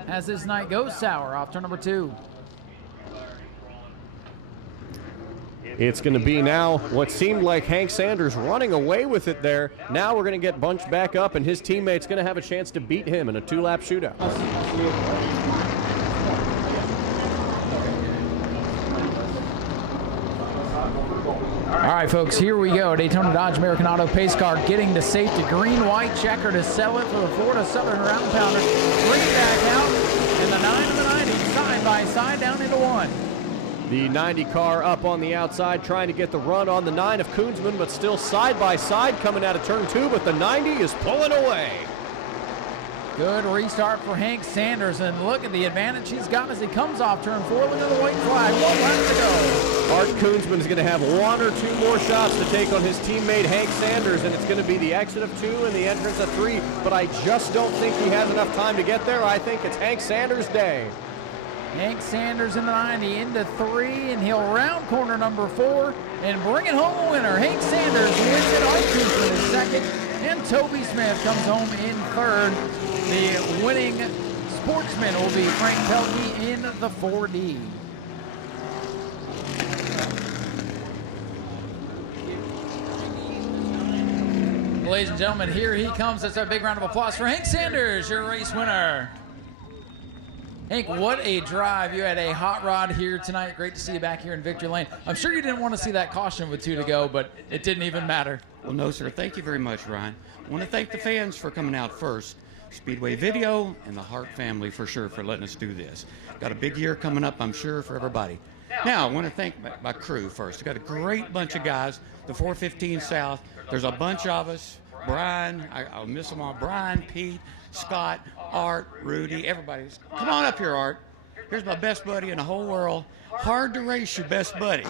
has his night go sour off turn number 2. It's going to be now what seemed like Hank Sanders running away with it there. Now we're going to get bunched back up, and his teammate's going to have a chance to beat him in a 2-lap shootout. All right, folks, here we go. Daytona Dodge American Auto Pace Car getting to safety. Green, white checker to sell it for the Florida Southern Round Pounder. Bring it back out, and the 9 and the 90 side by side down into 1. The 90 car up on the outside trying to get the run on the 9 of Koonsman, but still side by side coming out of turn 2, but the 90 is pulling away. Good restart for Hank Sanders, and look at the advantage he's got as he comes off turn 4. Look at the white flag. 1 lap to go. Art Koonsman is going to have 1 or 2 more shots to take on his teammate Hank Sanders, and it's going to be the exit of 2 and the entrance of 3, but I just don't think he has enough time to get there. I think it's Hank Sanders' day. Hank Sanders in the 90 into 3, and he'll round corner number 4 and bring it home a winner. Hank Sanders wins it. Art Koonsman is second, and Toby Smith comes home in third. The winning Sportsman will be Frank Pelkey in the 4D. Ladies and gentlemen, here he comes. That's a big round of applause for Hank Sanders, your race winner. Hank, what a drive. You had a hot rod here tonight. Great to see you back here in Victory Lane. I'm sure you didn't want to see that caution with 2 to go, but it didn't even matter. Well, no, sir. Thank you very much, Ryan. I want to thank the fans for coming out first. Speedway Video and the Hart family for sure for letting us do this. Got a big year coming up, I'm sure, for everybody. Now, I want to thank my crew first. I got a great bunch of guys, the 415 South. There's a bunch of us. Brian, I'll miss them all. Brian, Pete, Scott, Art, Rudy, everybody. Come on up here, Art. Here's my best buddy in the whole world. Hard to race your best buddy.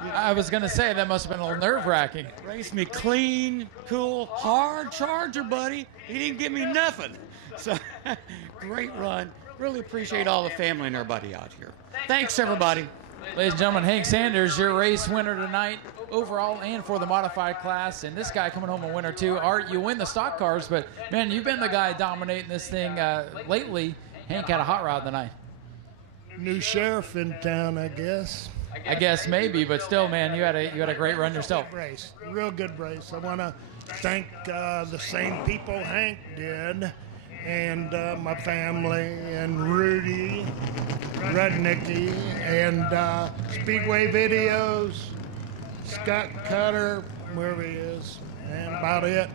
I was going to say that must have been a little nerve-wracking. Raced me clean, cool, hard charger, buddy. He didn't give me nothing. So, great run. Really appreciate all the family and everybody out here. Thanks, everybody. Ladies and gentlemen, Hank Sanders, your race winner tonight, overall and for the modified class. And this guy coming home a winner, too. Art, you win the stock cars, but, man, you've been the guy dominating this thing lately. Hank had a hot rod tonight. New sheriff in town, I guess. I guess maybe, but still, man, you had a great run yourself. Race, real good race. I want to thank the same people Hank did, and my family, and Rudy, Rudnicki, and Speedway Videos, Scott Cutter, wherever he is, and about it.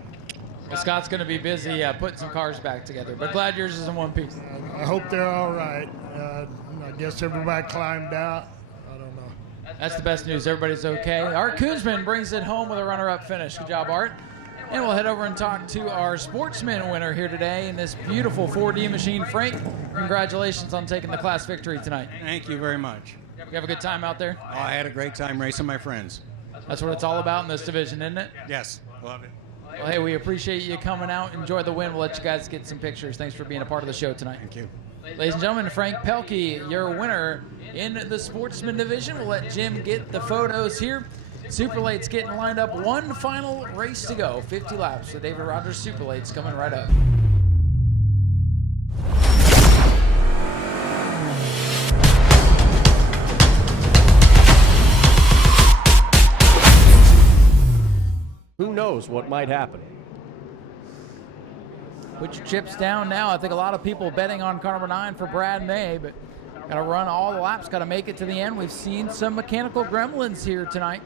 Well, Scott's going to be busy putting some cars back together, but glad yours is in one piece. I hope they're all right. I guess everybody climbed out. That's the best news. Everybody's okay. Art Koonsman brings it home with a runner-up finish. Good job, Art. And we'll head over and talk to our Sportsman winner here today in this beautiful 4D machine. Frank, congratulations on taking the class victory tonight. Thank you very much. You have a good time out there? Oh, I had a great time racing my friends. That's what it's all about in this division, isn't it? Yes, love it. Well, hey, we appreciate you coming out. Enjoy the win. We'll let you guys get some pictures. Thanks for being a part of the show tonight. Thank you. Ladies and gentlemen, Frank Pelkey, your winner in the Sportsman division. We'll let Jim get the photos here. Super Late's getting lined up. One final race to go. 50 laps. So David Rogers Super Late's coming right up. Who knows what might happen? Put your chips down now. I think a lot of people betting on car number 9 for Brad May, but got to run all the laps, got to make it to the end. We've seen some mechanical gremlins here tonight.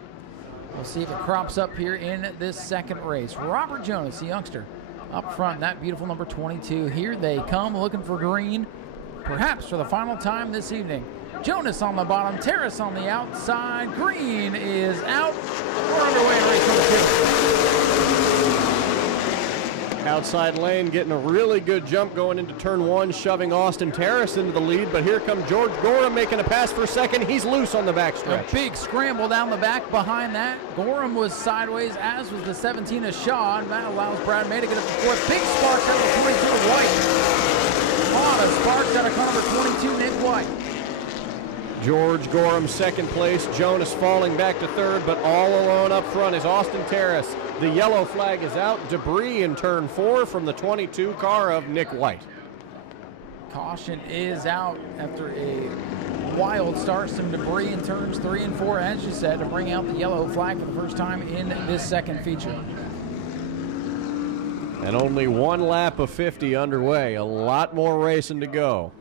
We'll see if it crops up here in this second race. Robert Jonas, the youngster, up front, that beautiful number 22. Here they come, looking for green, perhaps for the final time this evening. Jonas on the bottom, Terrace on the outside. Green is out. We're underway in race number 2. Outside lane getting a really good jump going into turn 1, shoving Austin Terrace into the lead, but here comes George Gorham making a pass for second. He's loose on the backstretch. A big scramble down the back behind that. Gorham was sideways, as was the 17 of Shaw, and that allows Brad May to get up to fourth. Big sparks out of 22 of White. A lot of sparks out of car number 22, Nick White. George Gorham second place, Jonas falling back to third, but all alone up front is Austin Terrace. The yellow flag is out. Debris in turn 4 from the 22 car of Nick White. Caution is out after a wild start. Some debris in turns 3 and 4, as you said, to bring out the yellow flag for the first time in this second feature. And only one lap of 50 underway. A lot more racing to go.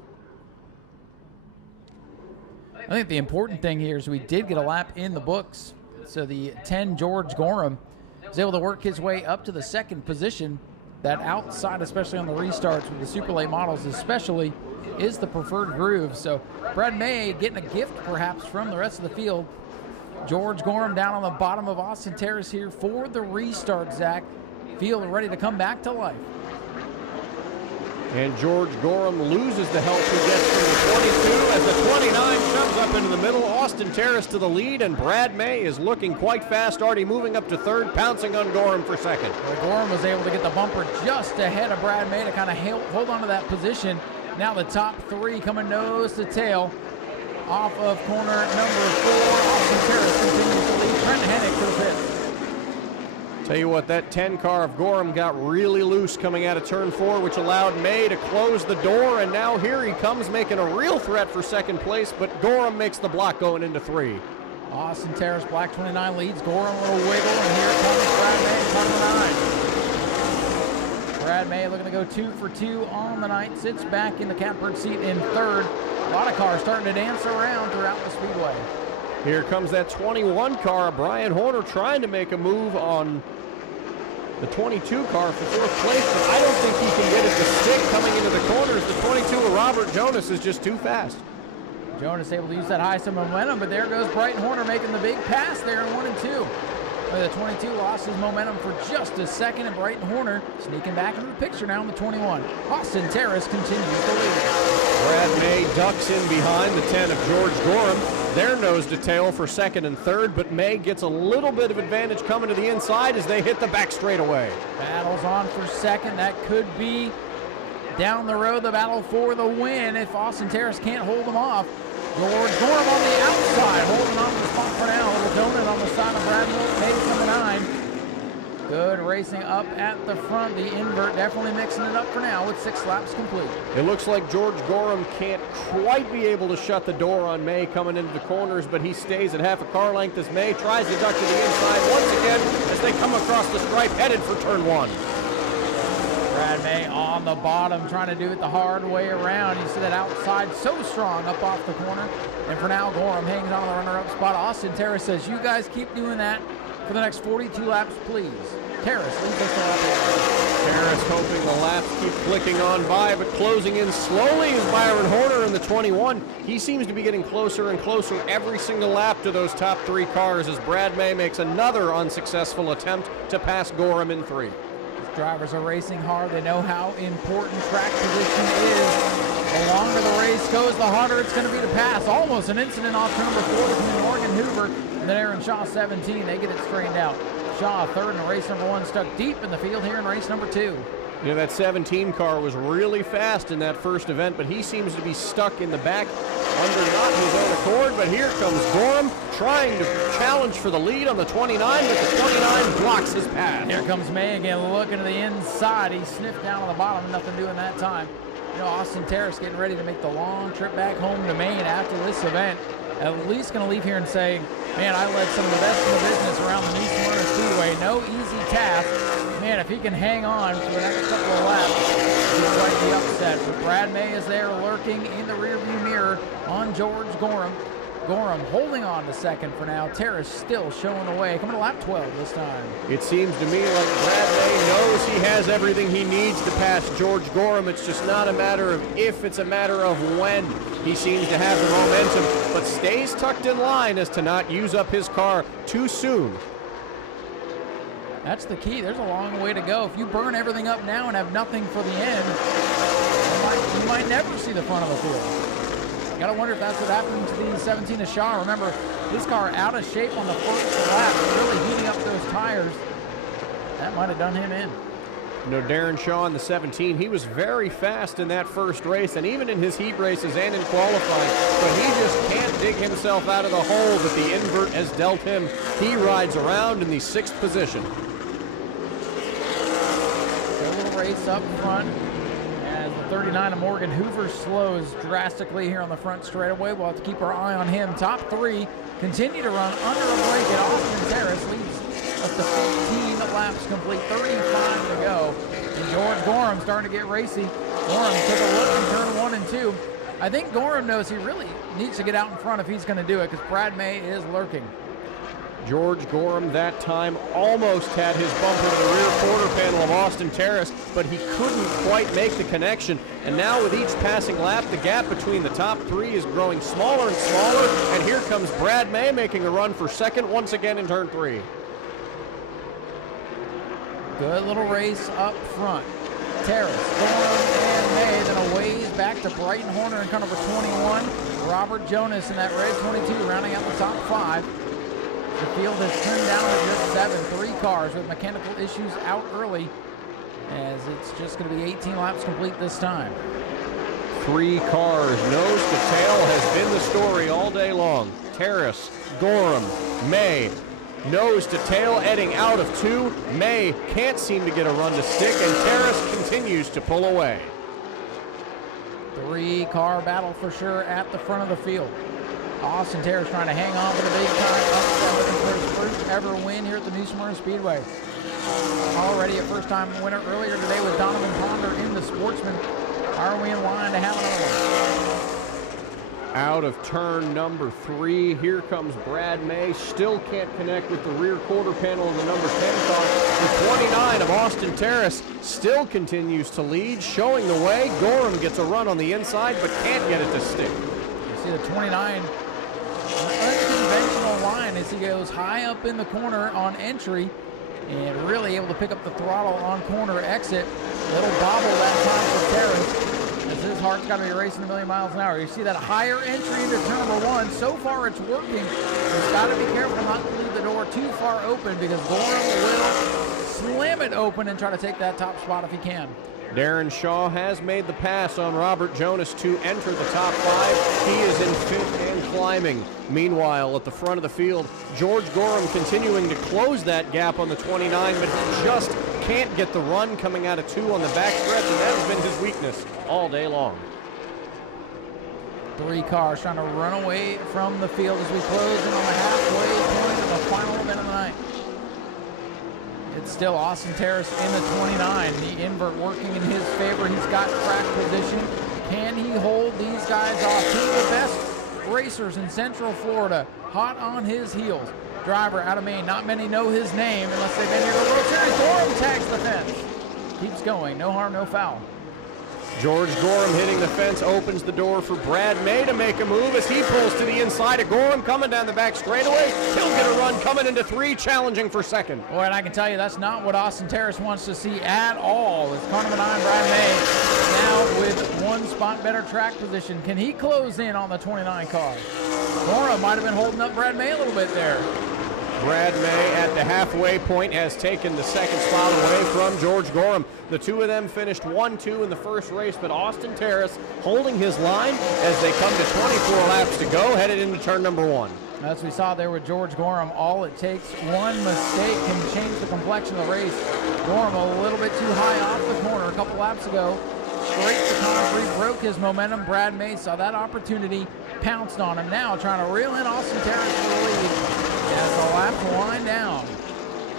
I think the important thing here is we did get a lap in the books. So the 10 George Gorham was able to work his way up to the second position. That outside, especially on the restarts with the super late models especially, is the preferred groove. So Brad May getting a gift perhaps from the rest of the field. George Gorham down on the bottom of Austin Terrace here for the restart, Zach. Field ready to come back to life. And George Gorham loses the help he gets from the 22 as the 29 shoves up into the middle. Austin Terrace to the lead, and Brad May is looking quite fast, already moving up to third, pouncing on Gorham for second. Well, Gorham was able to get the bumper just ahead of Brad May to kind of hold on to that position. Now the top 3 coming nose to tail off of corner number 4. Austin Terrace continues to lead. Trent Hennick to the pit. Tell you what, that 10 car of Gorham got really loose coming out of turn 4, which allowed May to close the door, and now here he comes making a real threat for second place, but Gorham makes the block going into 3. Austin Terrace, black 29 leads. Gorham a little wiggle, and here comes Brad May, car number 9. Brad May looking to go 2 for 2 on the night, sits back in the catbird seat in third. A lot of cars starting to dance around throughout the speedway. Here comes that 21 car, Brian Horner, trying to make a move on the 22 car for fourth place, but I don't think he can get it to stick coming into the corners. The 22 of Robert Jonas is just too fast. Jonas able to use that high some momentum, but there goes Brighton Horner making the big pass there in 1 and 2. The 22 lost his momentum for just a second, and Brighton Horner sneaking back into the picture now in the 21. Austin Terrace continues to lead. Brad May ducks in behind the 10 of George Gorham. They're nose to tail for second and third, but May gets a little bit of advantage coming to the inside as they hit the back straightaway. Battles on for second. That could be down the road the battle for the win if Austin Terrace can't hold them off. George Gorham on the outside, holding on to the spot for now. A little donut on the side of Brad May, number 9. Good racing up at the front. The invert definitely mixing it up for now with 6 laps complete. It looks like George Gorham can't quite be able to shut the door on May coming into the corners, but he stays at half a car length as May tries to duck to the inside once again as they come across the stripe headed for turn 1. Brad May on the bottom, trying to do it the hard way around. You see that outside so strong up off the corner. And for now, Gorham hangs on the runner-up spot. Austin Terrace says, you guys keep doing that for the next 42 laps, please. Terrace leads us to lap 1. Terrace hoping the laps keep clicking on by, but closing in slowly is Byron Horner in the 21. He seems to be getting closer and closer every single lap to those top 3 cars as Brad May makes another unsuccessful attempt to pass Gorham in 3. Drivers are racing hard. They know how important track position is. The longer the race goes, the harder it's going to be to pass. Almost an incident off turn number 4 between Morgan Hoover and then Aaron Shaw, 17. They get it straightened out. Shaw, third in race number 1, stuck deep in the field here in race number 2. You know, that 17 car was really fast in that first event, but he seems to be stuck in the back under not his own accord, but here comes Gorham trying to challenge for the lead on the 29, but the 29 blocks his path. Here comes May again, looking to the inside. He sniffed down on the bottom, nothing doing that time. You know, Austin Terrace getting ready to make the long trip back home to Maine after this event. At least going to leave here and say, man, I led some of the best in the business around the Smyrna Speedway. No easy task. Man, if he can hang on for the next couple of laps, he's quite the upset. But Brad May is there lurking in the rearview mirror on George Gorham. Gorham holding on to second for now. Terrace still showing the way. Coming to lap 12 this time. It seems to me like Brad May knows he has everything he needs to pass George Gorham. It's just not a matter of if, it's a matter of when. He seems to have the momentum, but stays tucked in line as to not use up his car too soon. That's the key. There's a long way to go. If you burn everything up now and have nothing for the end, you might never see the front of the field. Gotta wonder if that's what happened to the 17 of Shaw. Remember, this car out of shape on the first lap, really heating up those tires. That might have done him in. You know, Darren Shaw in the 17, he was very fast in that first race, and even in his heat races and in qualifying, but he just can't dig himself out of the hole that the invert has dealt him. He rides around in the 6th position. A little race up front as the 39 of Morgan Hoover slows drastically here on the front straightaway. We'll have to keep our eye on him. Top 3 continue to run under a break at Austin Terrace. Leads up to 15 laps complete, 35 to go. And George Gorham starting to get racy. Gorham took a look in turn 1 and 2. I think Gorham knows he really needs to get out in front if he's going to do it, because Brad May is lurking. George Gorham that time almost had his bumper to the rear quarter panel of Austin Terrace, but he couldn't quite make the connection. And now with each passing lap, the gap between the top 3 is growing smaller and smaller. And here comes Brad May making a run for second once again in turn 3. Good little race up front. Terrace, Gorham, and May, then a ways back to Brighton Horner in car number 21. Robert Jonas in that red 22, rounding out the top 5. The field has trimmed down to just 7. 3 cars with mechanical issues out early, as it's just going to be 18 laps complete this time. 3 cars, nose to tail, has been the story all day long. Terrace, Gorham, May, nose to tail, heading out of 2. May can't seem to get a run to stick, and Terrace continues to pull away. 3-car battle for sure at the front of the field. Austin Terrace trying to hang on for the big time upset, looking for his first ever win here at the Smyrna Speedway. Already a first-time winner earlier today with Donovan Ponder in the Sportsman. Are we in line to have another one? Out of turn number 3, here comes Brad May. Still can't connect with the rear quarter panel of the number 10 car. The 29 of Austin Terrace still continues to lead, showing the way. Gorham gets a run on the inside, but can't get it to stick. You see the 29, an unconventional line as he goes high up in the corner on entry and really able to pick up the throttle on corner exit. Little bobble that time for Terrace, as his heart's got to be racing a million miles an hour. You see that higher entry into turn number 1. So far it's working. He's got to be careful not to leave the door too far open, because Gorham will slam it open and try to take that top spot if he can. Darren Shaw has made the pass on Robert Jonas to enter the top 5. He is in 5th and climbing. Meanwhile, at the front of the field, George Gorham continuing to close that gap on the 29, but he just can't get the run coming out of 2 on the backstretch, and that has been his weakness all day long. 3 cars trying to run away from the field as we close in on the halfway point of the final event of the night. It's still Austin Terrace in the 29. The invert working in his favor. He's got track position. Can he hold these guys off? Two of the best racers in Central Florida, hot on his heels. Driver out of Maine. Not many know his name unless they've been here to the World Series. Gorham tags the fence. Keeps going. No harm, no foul. George Gorham hitting the fence opens the door for Brad May to make a move as he pulls to the inside of Gorham, coming down the back straightaway. He'll get a run coming into 3, challenging for second. Boy, and I can tell you that's not what Austin Terrace wants to see at all. It's car number 9, Brad May, now with 1 spot better track position. Can he close in on the 29 car? Gorham might have been holding up Brad May a little bit there. Brad May at the halfway point has taken the second spot away from George Gorham. The two of them finished 1-2 in the first race, but Austin Terrace holding his line as they come to 24 laps to go, headed into turn number 1. As we saw there with George Gorham, all it takes, one mistake can change the complexion of the race. Gorham a little bit too high off the corner a couple laps ago. Scraped the concrete, broke his momentum. Brad May saw that opportunity, pounced on him. Now trying to reel in Austin Terrace for the lead as the laps wind down.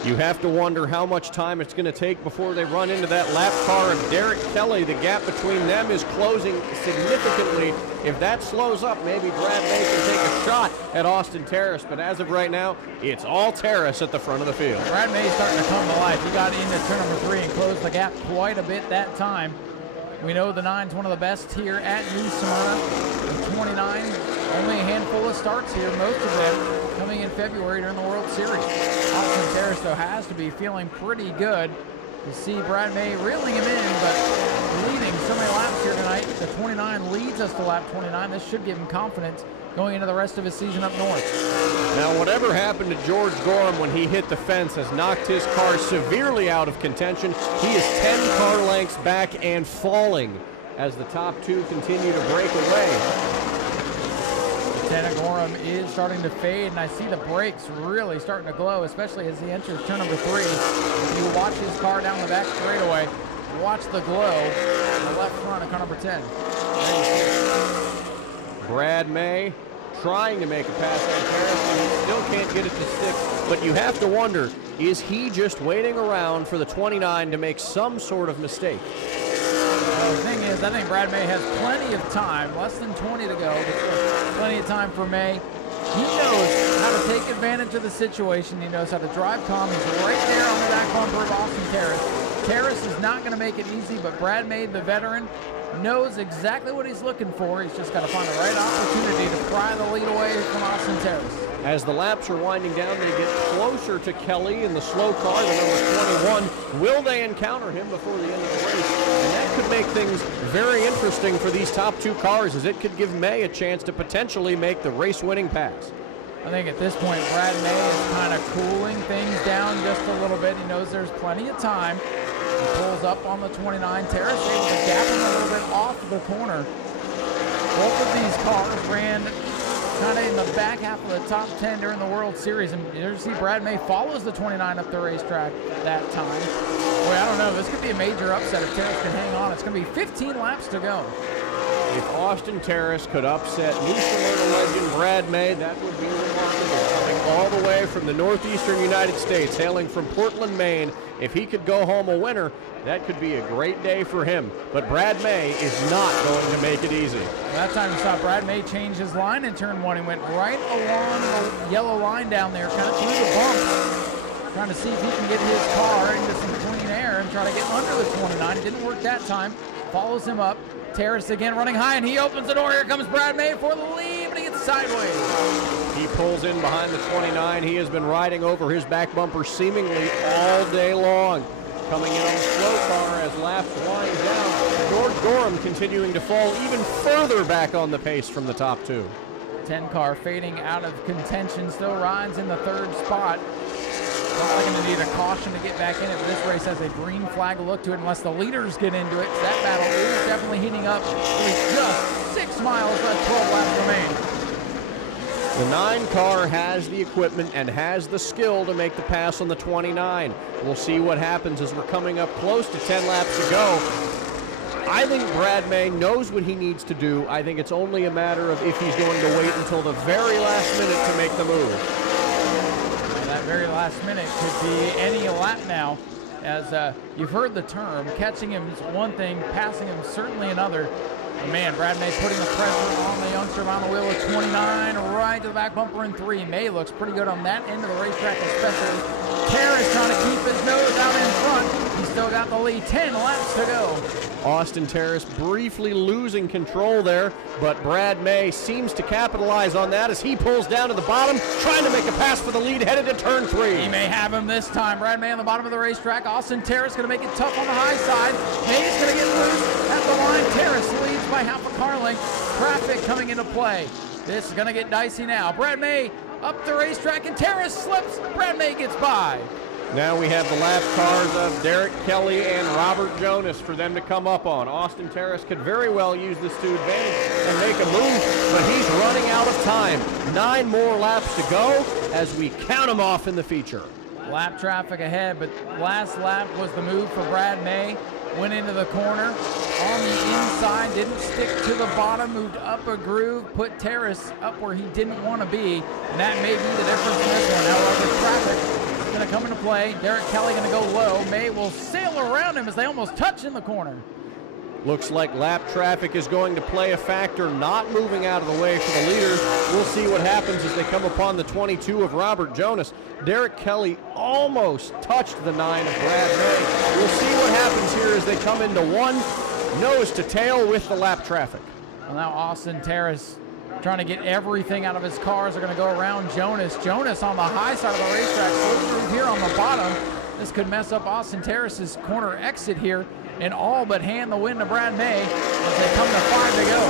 You have to wonder how much time it's going to take before they run into that lap car of Derek Kelly. The gap between them is closing significantly. If that slows up, maybe Brad May can take a shot at Austin Terrace, but as of right now, it's all Terrace at the front of the field. Brad May starting to come to life. He got into turn number 3 and closed the gap quite a bit that time. We know the 9's one of the best here at New Smyrna. The 29, only a handful of starts here, most of them coming in February during the World Series. Austin Terrace, though, has to be feeling pretty good. You see Brad May reeling him in, but leading so many laps here tonight. The 29 leads us to lap 29. This should give him confidence going into the rest of his season up north. Now, whatever happened to George Gorham when he hit the fence has knocked his car severely out of contention. He is 10 car lengths back and falling as the top two continue to break away. Lieutenant Gorham is starting to fade, and I see the brakes really starting to glow, especially as he enters turn number 3. If you watch his car down the back straightaway, watch the glow in the left front of car number 10. Brad May trying to make a pass on Terrace, and he still can't get it to stick. But you have to wonder, is he just waiting around for the 29 to make some sort of mistake? The thing is, I think Brad May has plenty of time, less than 20 to go, but plenty of time for May. He knows how to take advantage of the situation. He knows how to drive calm. He's right there on the back bumper of Austin Terrace. Terrace is not going to make it easy, but Brad May, the veteran, knows exactly what he's looking for. He's just got to find the right opportunity to pry the lead away from Austin Terrace. As the laps are winding down, they get closer to Kelly in the slow car, the number 21. Will they encounter him before the end of the race? And that could make things very interesting for these top two cars, as it could give May a chance to potentially make the race-winning pass. I think at this point, Brad May is kind of cooling things down just a little bit. He knows there's plenty of time. He pulls up on the 29. Terrace able to gap him a little bit off the corner. Both of these cars ran kind of in the back half of the top 10 during the World Series. And you see Brad May follows the 29 up the racetrack that time. Boy, I don't know. This could be a major upset if Terrace can hang on. It's going to be 15 laps to go. If Austin Terrace could upset New Smyrna legend Brad May, that would be remarkable. Coming all the way from the northeastern United States, hailing from Portland, Maine. If he could go home a winner, that could be a great day for him. But Brad May is not going to make it easy. That time we saw Brad May change his line in turn 1. He went right along the yellow line down there, kind of through the bumps, trying to see if he can get his car into some clean air and try to get under the 29. It didn't work that time. Follows him up. Terrace again running high, and he opens the door. Here comes Brad May for the lead, but he gets sideways. He pulls in behind the 29. He has been riding over his back bumper seemingly all day long. Coming in on the slow car as laps wind down. George Gorham continuing to fall even further back on the pace from the top two. 10 car fading out of contention, still rides in the 3rd spot. Probably going to need a caution to get back in it, but this race has a green flag look to it unless the leaders get into it. So that battle is definitely heating up. With just 6 miles left, 12 laps remain. The 9 car has the equipment and has the skill to make the pass on the 29. We'll see what happens as we're coming up close to 10 laps to go. I think Brad May knows what he needs to do. I think it's only a matter of if he's going to wait until the very last minute to make the move. That very last minute could be any lap now, as you've heard the term. Catching him is one thing, passing him certainly another. And man, Brad May putting the pressure on the youngster on the wheel at 29, right to the back bumper in 3. May looks pretty good on that end of the racetrack especially. Terrace trying to keep his nose out in front. He's still got the lead, 10 laps to go. Austin Terrace briefly losing control there, but Brad May seems to capitalize on that as he pulls down to the bottom, trying to make a pass for the lead, headed to turn 3. He may have him this time. Brad May on the bottom of the racetrack. Austin Terrace going to make it tough on the high side. May's going to get loose at the line. Terrace leads by half a car length. Traffic coming into play. This is going to get dicey now. Brad May up the racetrack, and Terrace slips. Brad May gets by. Now we have the lap cars of Derek Kelly and Robert Jonas for them to come up on. Austin Terrace could very well use this to advantage and make a move, but he's running out of time. 9 more laps to go as we count them off in the feature. Lap traffic ahead, but last lap was the move for Brad May. Went into the corner on the inside, didn't stick to the bottom, moved up a groove, put Terrace up where he didn't want to be, and that may be the difference in this one. However, traffic is going to come into play. Derek Kelly going to go low. May will sail around him as they almost touch in the corner. Looks like lap traffic is going to play a factor, not moving out of the way for the leaders. We'll see what happens as they come upon the 22 of Robert Jonas. Derek Kelly almost touched the 9 of Brad May. We'll see what happens here as they come into one, nose to tail with the lap traffic. Well, now Austin Terrace trying to get everything out of his cars. They're going to go around Jonas. Jonas on the high side of the racetrack, so here on the bottom. This could mess up Austin Terrace's corner exit here and all but hand the win to Brad May as they come to 5 to go.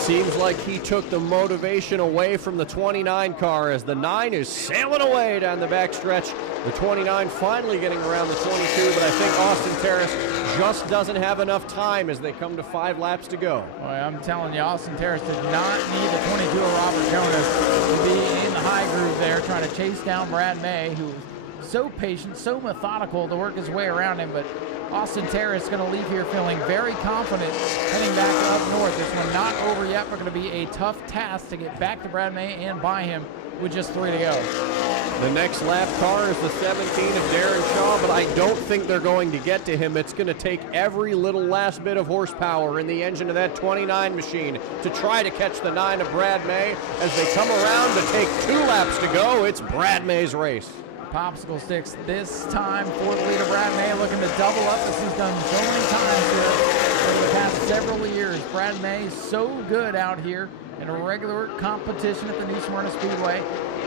Seems like he took the motivation away from the 29 car as the 9 is sailing away down the backstretch. The 29 finally getting around the 22, but I think Austin Terrace just doesn't have enough time as they come to 5 laps to go. Boy, I'm telling you, Austin Terrace did not need the 22 of Robert Jonas to be in the high groove there trying to chase down Brad May, who so patient, so methodical to work his way around him, but Austin Terrace is going to leave here feeling very confident heading back up north. This one not over yet, but going to be a tough task to get back to Brad May and by him with just 3 to go. The next lap car is the 17 of Darren Shaw, but I don't think they're going to get to him. It's going to take every little last bit of horsepower in the engine of that 29 machine to try to catch the 9 of Brad May. As they come around to take 2 laps to go, it's Brad May's race. Popsicle sticks this time for the leader. Brad May looking to double up as he's done so many times here over the past several years. Brad May so good out here in a regular competition at the new Smyrna Speedway.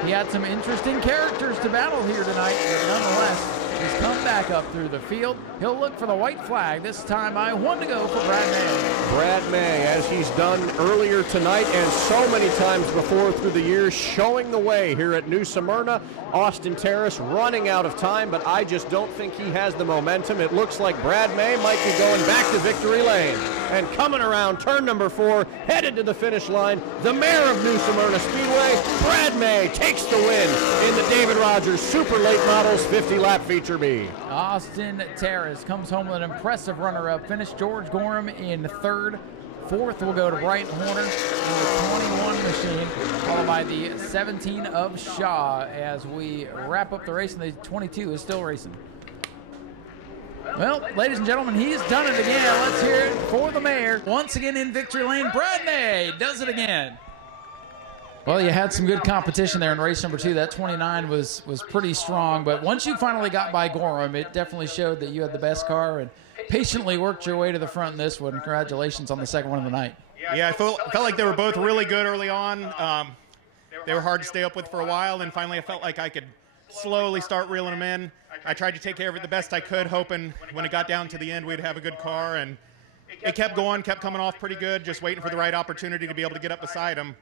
He had some interesting characters to battle here tonight, but nonetheless, he's come back up through the field. He'll look for the white flag. This time by 1 to go for Brad May. Brad May, as he's done earlier tonight and so many times before through the years, showing the way here at New Smyrna. Austin Terrace running out of time, but I just don't think he has the momentum. It looks like Brad May might be going back to victory lane. And coming around turn number 4, headed to the finish line, the mayor of New Smyrna Speedway, Brad May, takes the win in the David Rogers Super Late Models 50-lap feature B. Austin Terrace comes home with an impressive runner-up finish. George Gorham in 3rd. 4th will go to Brighton Horner in the 21 machine, followed by the 17 of Shaw as we wrap up the race, and the 22 is still racing. Well, ladies and gentlemen, he's done it again. Let's hear it for the mayor. Once again in victory lane, Brad May does it again. Well, you had some good competition there in race number 2. That 29 was pretty strong, but once you finally got by Gorham, it definitely showed that you had the best car and patiently worked your way to the front in this one. Congratulations on the second one of the night. Yeah, I felt like they were both really good early on. They were hard to stay up with for a while, and finally I felt like I could slowly start reeling them in. I tried to take care of it the best I could, hoping when it got down to the end we'd have a good car, and it kept going, kept coming off pretty good, just waiting for the right opportunity to be able to get up beside them.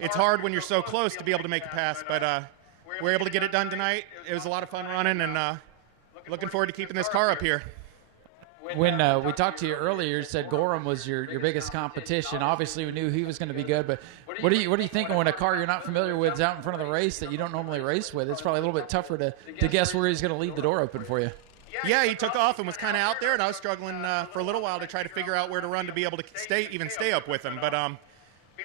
It's hard when you're so close to be able to make a pass, but we were able to get it done tonight. It was a lot of fun running, and looking forward to keeping this car up here. When we talked to you earlier, you said Gorham was your biggest competition. Obviously, we knew he was going to be good, but what are you thinking when a car you're not familiar with is out in front of the race that you don't normally race with? It's probably a little bit tougher to guess where he's going to leave the door open for you. Yeah, he took off and was kind of out there, and I was struggling for a little while to try to figure out where to run to be able to stay up with him. But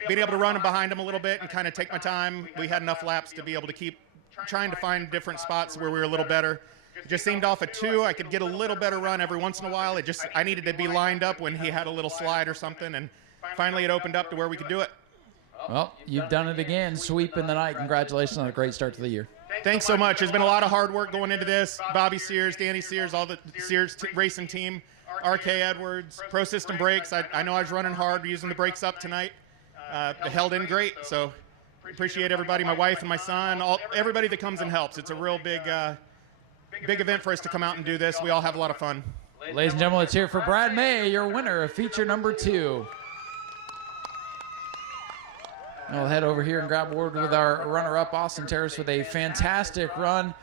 being able to run behind him a little bit and kind of take my time, we had enough laps to be able to keep trying to find different spots where we were a little better. It just seemed off at 2, I could get a little better run every once in a while. I needed to be lined up when he had a little slide or something, and finally it opened up to where we could do it. Well, you've done it again, sweeping the night. Congratulations on a great start to the year. Thanks so much. There's been a lot of hard work going into this. Bobby Sears, Danny Sears, all the Sears racing team, RK Edwards, Pro System Brakes. I know I was running hard using the brakes up tonight. They held in great, so appreciate everybody, my wife and my son, everybody that comes and helps. It's a real big event for us to come out and do this. We all have a lot of fun. Ladies and gentlemen, let's hear for Brad May, your winner of feature number 2. I'll head over here and grab a word with our runner-up, Austin Terrace, with a fantastic run.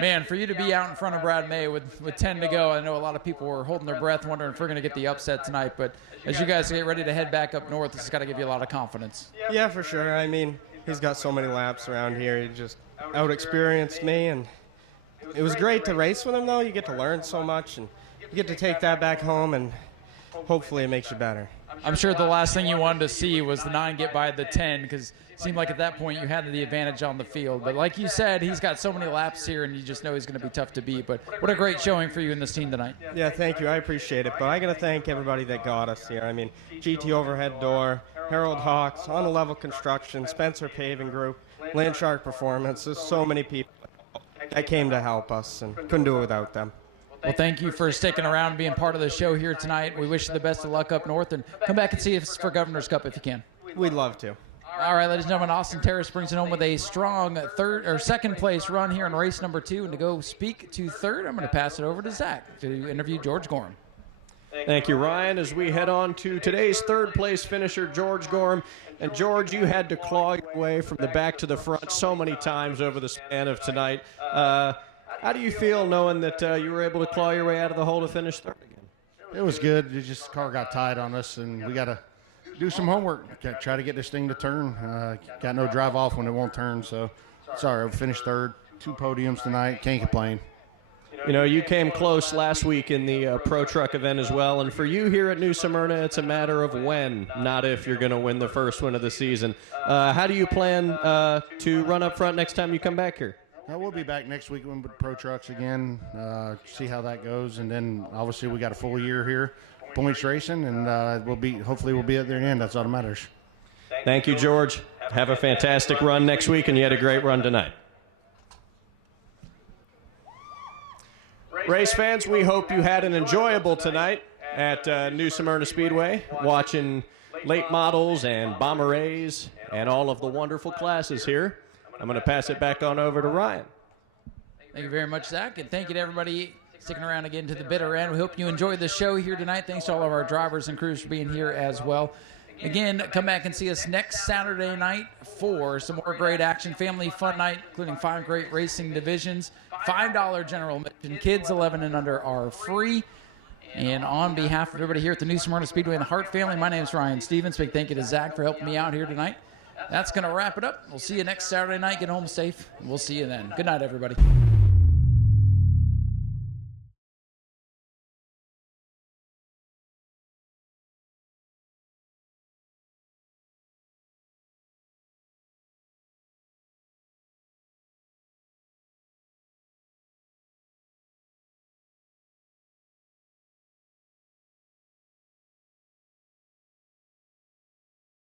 Man, for you to be out in front of Brad May with 10 to go, I know a lot of people were holding their breath wondering if we're going to get the upset tonight, but as you guys get ready to head back up north, this has got to give you a lot of confidence. Yeah, for sure. I mean, he's got so many laps around here. He just out-experienced me, and it was great to race with him, though. You get to learn so much, and you get to take that back home, and hopefully it makes you better. I'm sure the last thing you wanted to see was the 9 get by the 10, because it seemed like at that point you had the advantage on the field. But like you said, he's got so many laps here, and you just know he's going to be tough to beat. But what a great showing for you and this team tonight. Yeah, thank you. I appreciate it. But I got to thank everybody that got us here. I mean, GT Overhead Door, Harold Hawks, On the Level Construction, Spencer Paving Group, Land Shark Performance. There's so many people that came to help us, and couldn't do it without them. Well, thank you for sticking around and being part of the show here tonight. We wish you the best of luck up north, and come back and see us for Governor's Cup if you can. We'd love to. All right, ladies and gentlemen, Austin Terrace brings it home with a strong second place run here in race number 2. And to go speak to third, I'm going to pass it over to Zach to interview George Gorham. Thank you, Ryan. As we head on to today's third place finisher, George Gorham. And George, you had to claw your way from the back to the front so many times over the span of tonight. How do you feel knowing that you were able to claw your way out of the hole to finish third again? It was good. It just the car got tied on us, and we got to do some homework. Try to get this thing to turn. Got no drive off when it won't turn, so sorry. We finished third. 2 podiums tonight. Can't complain. You know, you came close last week in the Pro Truck event as well, and for you here at New Smyrna, it's a matter of when, not if you're going to win the first win of the season. How do you plan to run up front next time you come back here? We'll be back next week with Pro Trucks again, see how that goes, and then obviously we got a full year here, points racing, and hopefully we'll be at the end. That's all that matters. Thank you, George. Have a fantastic run next week, and you had a great run tonight. Race fans, we hope you had an enjoyable tonight at New Smyrna Speedway, watching late models and Bomber A's and all of the wonderful classes here. I'm going to pass it back on over to Ryan. Thank you very much, Zach, and thank you to everybody sticking around again to the bitter end. We hope you enjoyed the show here tonight. Thanks to all of our drivers and crews for being here as well. Again, come back and see us next Saturday night for some more great action. Family fun night, including 5 great racing divisions. $5 general admission. Kids 11 and under are free. And on behalf of everybody here at the New Smyrna Speedway and the Hart family, my name is Ryan Stevens. Big thank you to Zach for helping me out here tonight. That's going to wrap it up. We'll see you next Saturday night. Get home safe. We'll see you then. Good night, everybody.